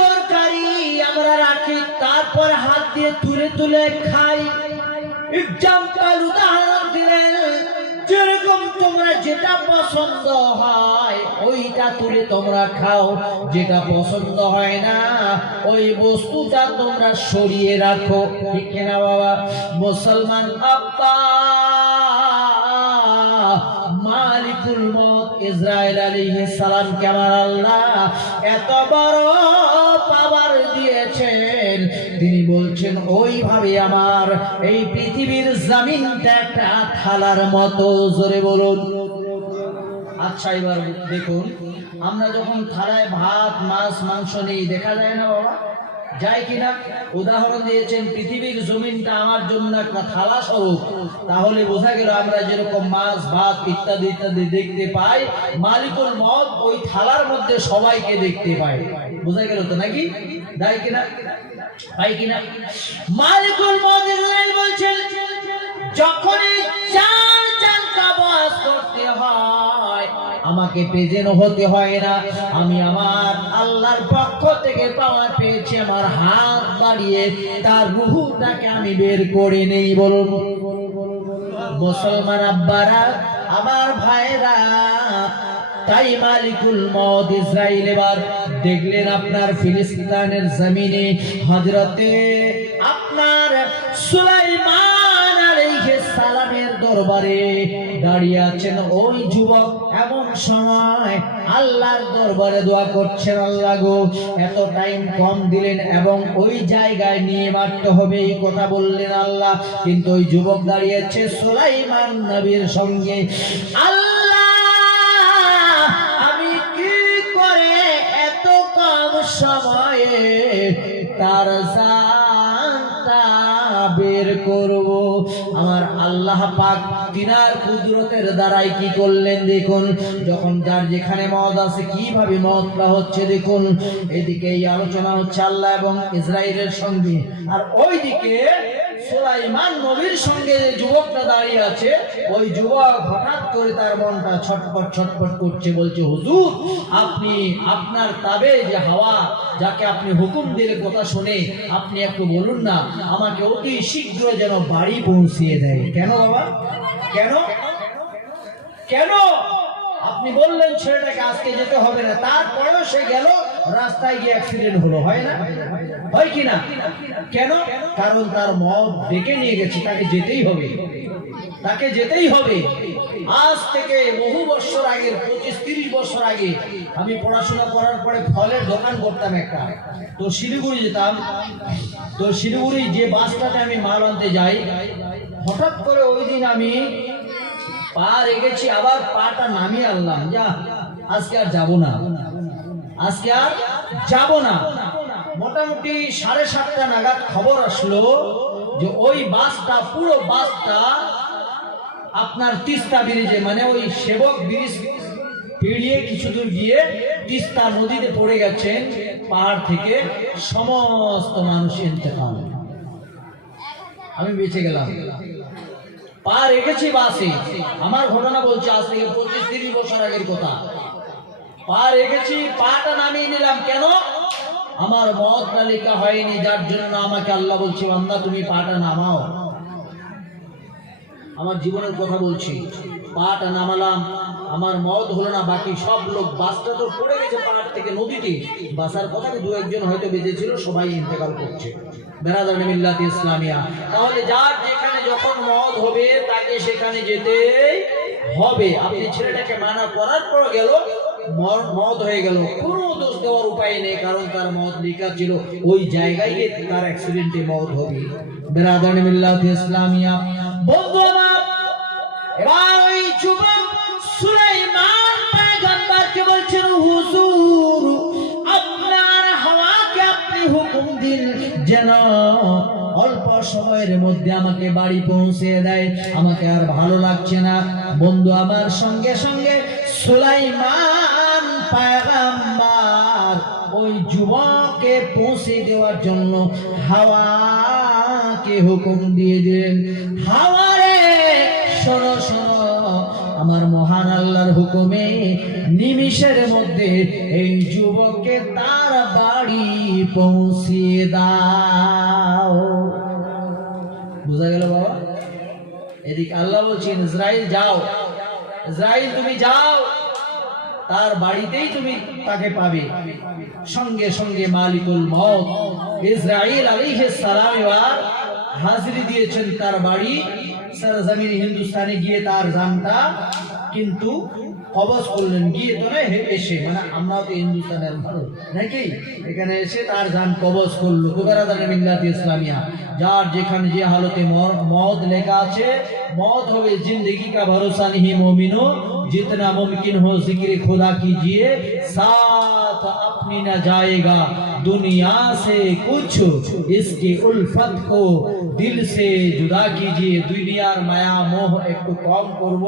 তরকারি আমরা রাখি, তারপর হাত দিয়ে তুলে তুলে খাই। এক্সাম্পল উদাহরণ দিলেন যেরকম তোমরা যেটা পছন্দ হয় ওইটা তুলে তোমরা খাও, যেটা পছন্দ হয় না ওই বস্তুটা তোমরা সরিয়ে রাখো, ঠিক না বাবা? মুসলমান আব্বা মালিকুল মউত ইসরাইল আলাইহিস সালাম কে আমার আল্লাহ এত বড় পাওয়ার দিয়েছেন, তিনি বলছেন ওইভাবে আমার এই পৃথিবীর জমিনটা একটা থালার মতো। জোরে বলুন। আচ্ছা এবার দেখুন, আমরা যখন থালায় ভাত মাছ মাংস নেই, দেখা যায় না বাবা? যায় কিনা? উদাহরণ দিয়েছেন পৃথিবীর জমিনটা আমার জন্য একটা থালা স্বরূপ, তাহলে বোঝা গেল আমরা যেরকম মাছ ভাত ইত্যাদি ইত্যাদি দেখতে পাই, মালিকুল মউত ওই থালার মধ্যে সবাইকে দেখতে পায়। বোঝা গেল তো নাকি? যায় কিনা? পাই কিনা? মালিকুল মউত ইসরাইল বলছেন যখনই চার চার কবজ করতে হয় আমাকে প্রেজেন্ট হতে হয় না, আমি আমার আল্লাহর পক্ষ থেকে পাওয়ার পেয়েছি, আমার হাত বাড়িয়ে তার রূহটাকে আমি বের করে নেই। বলুন মুসলমান আব্বারা, আমার ভাইরা, তাই মালিকুল মউত ইসরাইল এবার দেখলেন আপনার ফিলিস্তিনের জমিনে হযরতে আপনার সুলাইমান আলাইহিস সালামের দরবারে দাঁড়িয়ে আছেন ওই যুবক। এমন সময় আল্লাহর দরবারে দোয়া করছেন, আল্লাহ গো এত টাইম কম দিলেন এবং ওই জায়গায় নিয়ে মারতে হবে এই কথা বললেন আল্লাহ, কিন্তু ওই যুবক দাঁড়িয়েছে সুলাইমান নবীর সঙ্গে। আল্লাহ আমি কি করে এত কম সময়ে তার জানটা বের করব? আমার আল্লাহ পাক তিনার কুদরতের দ্বারাই কি করলেন দেখুন, যখন যার যেখানে মত আছে কিভাবে মতটা হচ্ছে দেখুন। এদিকে এই আলোচনা হচ্ছে আল্লাহ এবং ইসরাইলের সঙ্গে, আর ওইদিকে সুলাইমান নবীর সঙ্গে যে যুবকটা দাঁড়িয়ে আছে, ওই যুবক হঠাৎ করে তার মনটা ছটফট ছটফট করছে, বলছে হুজুর আপনি আপনার তাবে যে হাওয়া, যাকে আপনি হুকুম দিলে কথা শুনে, আপনি একটু বলুন না আমাকে অতি শীঘ্র যেন বাড়ি পৌঁছিয়ে দেয়। কেন বাবা, কেন কেন আপনি বললেন ছেলেটাকে আজকে যেতে হবে না, তারপরেও সে গেল, রাস্তায় গিয়ে অ্যাক্সিডেন্ট হলো, হয় না, হয় কি না? কেন? কারণ তার মত ডেকে নিয়ে গেছে, তাকে যেতেই হবে, তাকে যেতেই হবে। আজ থেকে বহু বছর আগে, 25-30 বছর আগে আমি পড়াশোনা করার পরে ফলের দোকান করতাম একটা, তো শিলিগুড়ি যেতাম। তো শিলিগুড়ি যে বাসটাতে আমি মাল আনতে যাই, হঠাৎ করে ওই দিন আমি পা রেখেছি, আবার পাটা নামিয়ে আনলাম, যা আজকে আর যাব না, আজকে আর যাব না। মোটামুটি 7:30 নাগাদ খবর আসলো যে ওই বাসটা, পুরো বাসটা আপনার তিস্তা ব্রিজে, মানে ওই সেবক ব্রিজ পেরিয়ে কিছু দূর গিয়ে তিস্তা নদীতে পড়ে গেছেন, পাহাড় থেকে সমস্ত মানুষ ইন্তেকাল। আমি বেঁচে গেলাম, পা রেখেছি বাসে। আমার ঘটনা বলছি, আজ থেকে 25-30 বছর আগের কথা। পা রেখেছি, পাটা নামিয়ে নিলাম, কেন? আমার মত তালিকা হয়নি, যার জন্য আমাকে আল্লাহ বলছে বান্দা তুমি পাটা নামাও। আমার জীবনের কথা বলছি, পাটা নামালাম, আমার মত হলো না। বাকি সব লোক, বাসটা তো পড়ে গেছে পাহাড় থেকে নদীতে, বাসার কথা 2-1 জন হয়তো বেঁচেছিল, সবাই ইন্তেকাল করছে। বেরাদার মিল্লাত ইসলামিয়া। তাহলে যার যেখানে যখন মত হবে তাকে সেখানে যেতে হবে। আপনি ছেলেটাকে মানা করার পর গেল, মত হয়ে গেল, কোনো দোষ দেওয়ার উপায় নেই, কারণ তার মত লেখা ছিল ওই জায়গায় গিয়ে তার অ্যাক্সিডেন্টে মত হবে। বেরাদার মিল্লাত ইসলামিয়া। বন্ধু আমার, এবার ওই যুবক সুলাইমান পয়গম্বরকে বলছেন হুজুর আপনার হাওয়াকে আপনি হুকুম দিন যেন অল্প সময়ের মধ্যে আমাকে বাড়ি পৌঁছে দেয়, আমাকে আর ভালো লাগছে না। বন্ধু আমার, সঙ্গে সঙ্গে সুলাইমান পয়গম্বর ওই যুবককে পৌঁছে দেওয়ার জন্য হাওয়াকে হুকুম দিয়ে দিলেন, হাওয়া রে শোনো শোনো, আমার মহান আল্লাহর হুকুমে নিমিষের মধ্যে এই যুবককে তার বাড়ি পৌঁছিয়ে দাও। বুঝা গেল বাবা? এদিকে আল্লাহ বলছেন ইসরাইল যাও, ইসরাইল তুমি যাও, তার বাড়িতেই তুমি তাকে পাবে। সঙ্গে সঙ্গে মালিকুল মউত ইসরাইল আলাইহিস সালাম এবার হাজিরি দিয়েছেন তার বাড়ি সরজমিন হিন্দুস্তানে গিয়ে তার জানটা কিন্তু কবজ করলেন। গিয়ে তো নয়, এসে, মানে আমরা তো হিন্দুস্তানের মানুষ নাকি, এখানে এসে তার জান কবজ করলো। বেরাদারে মিল্লাত ইসলামিয়া, যার যেখানে যে হালতে মौत লেখা আছে, मौत হবে जिंदगी का भरोसा नहीं मोमिनो, जितना मुमकिन हो जिक्र खुदा कीजिए, साथ अपनी न जाएगा दुनिया से कुछ, इसकी उल्फत को दिल से जुदा कीजिए। দুনিয়ার মায়া মোহ একটু কম করব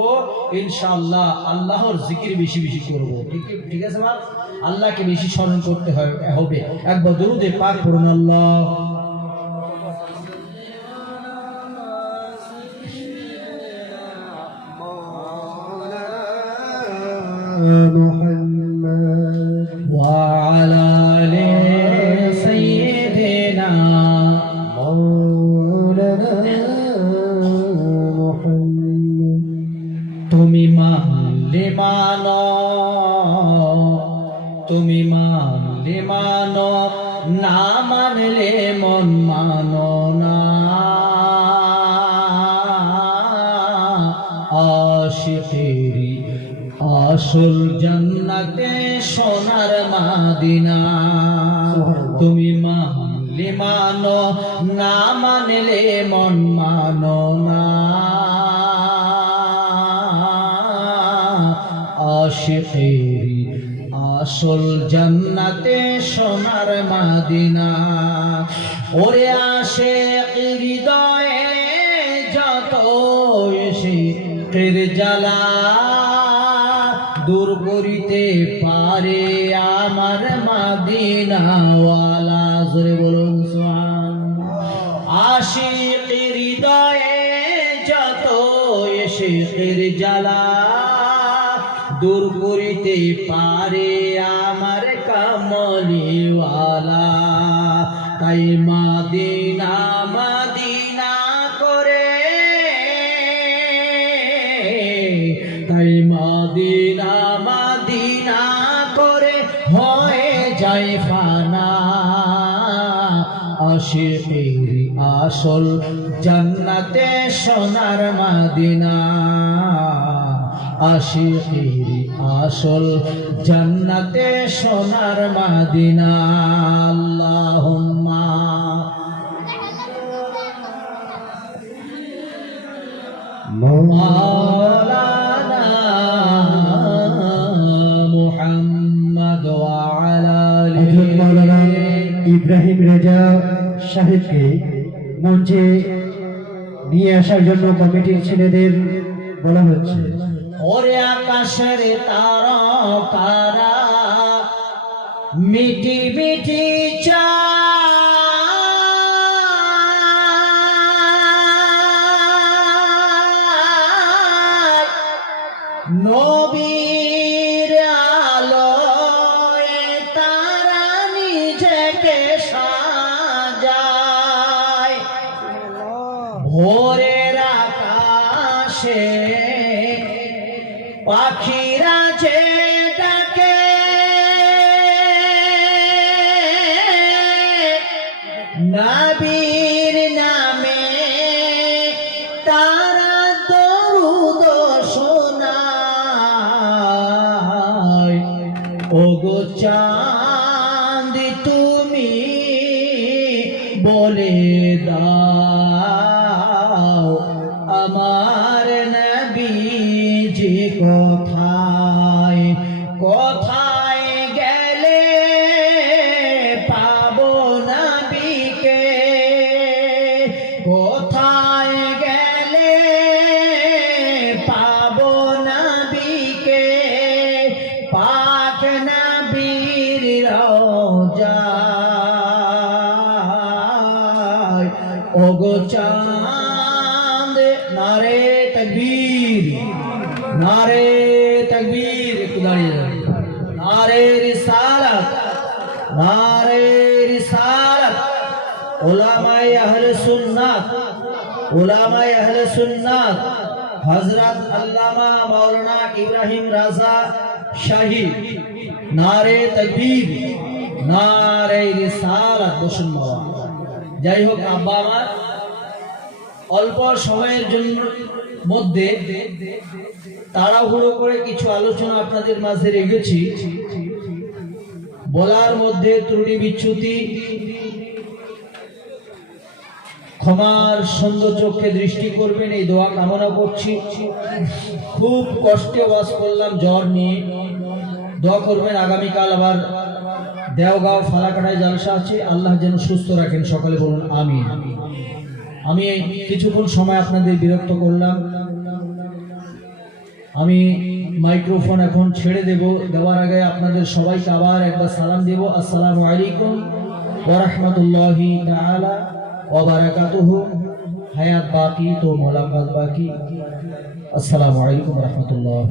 ইনশাআল্লাহ, আল্লাহর জিকির বেশি বেশি করব। ঠিক আছে বাপ, আল্লাহকে বেশি স্মরণ করতে হবে। একবার দরুদে পাক পড়ুন, আল্লাহ محمد وعلى آل سيدنا مولانا محمد। তুমি মানলে মানো, তুমি মানলে মানো, না মানলে মন মানো না। আশিকেরি আসল জান্নাতে সোনার মাদিনা, তুমি মানলে মানো, না মানলে মন মানো না। আশিকেরি আসল জান্নাতে সোনার মাদিনা। ওরে আশিক হৃদয়ে যত ইশকের জ্বালা, দূর করিতে পারে আমার মাদিনাওয়ালা। জোরে বলুন সুবহানাল্লাহ। আশিকের আশিকের জ্বালা দূর করিতে পারে আমার কামলিওয়ালা। তাই মদিনা মদিনা করে, তাই মদিনা মদিনা করে হয়ে যায় ফানা। আশিকের আসল জান্নাতে সোনার মদিনা, আশিকের আসল জান্নাতে সোনার মদিনা। আল্লাহুম্মা মাওলানা মুহাম্মদ ওয়া আলা হযরত মাওলানা ইব্রাহিম রেজা সাহেবকে মঞ্চে নিয়ে আসার জন্য কমিটির ছেলেদের বলা হচ্ছে। ওরে আকাশের তারকারা মিটি মিটি চায়, নবীর আলোয় তারা নিজেকে সাজায়। ভোরের আকাশে পাখিরা যে ডাকে, নবীর নামে তারা দরুদ শোনায়। ওগো চাঁদ তুমি বলে দাও আমার নবীজি কোথায়, কোথায় গেলে পাবো নবীকে, কোথায় গেলে পাবো নবীকে। পাক নবীর রওজায় ওগো চাঁদ নারে তকবীর, নারে তকবীর, একটু দাঁড়িয়ে যান। নারে রিসালাত, নারে রিসালাত। উলামায়ে আহলে সুন্নাত, উলামায়ে আহলে সুন্নাত হযরত আল্লামা মাওলানা ইব্রাহিম রাজা শাহী, নারে তকবীর, নারে রিসালাত। বসুন বাবা। যাই হোক আব্বা আমার, অল্প সময়ের জন্য মধ্যে তাড়াহুড়ো করে কিছু আলোচনা আপনাদের মাঝে রেখেছি। বলার মধ্যে ত্রুটি বিচ্যুতি ক্ষমার সুন্দর চোখে দৃষ্টি করবেন, এই দোয়া কামনা করছি। খুব কষ্টে ওয়াজ করলাম জ্বর নিয়ে, দোয়া করবেন আগামীকাল আবার দেওগাঁও ফালাকাটায় জলসা আছে, আল্লাহ যেন সুস্থ রাখেন। সকালে বলুন আমিন। আমি কিছুক্ষণ সময় আপনাদের বিরক্ত করলাম, আমি মাইক্রোফোন এখন ছেড়ে দেব। দেওয়ার আগে আপনাদের সবাইকে আবার একবার সালাম দেব। আসসালামু আলাইকুম ওয়া রাহমাতুল্লাহি তাআলা ওয়া বারাকাতুহু। হায়াত বাকি তো মোলাকাত বাকি। আসসালামু আলাইকুম ওয়া রাহমাতুল্লাহ।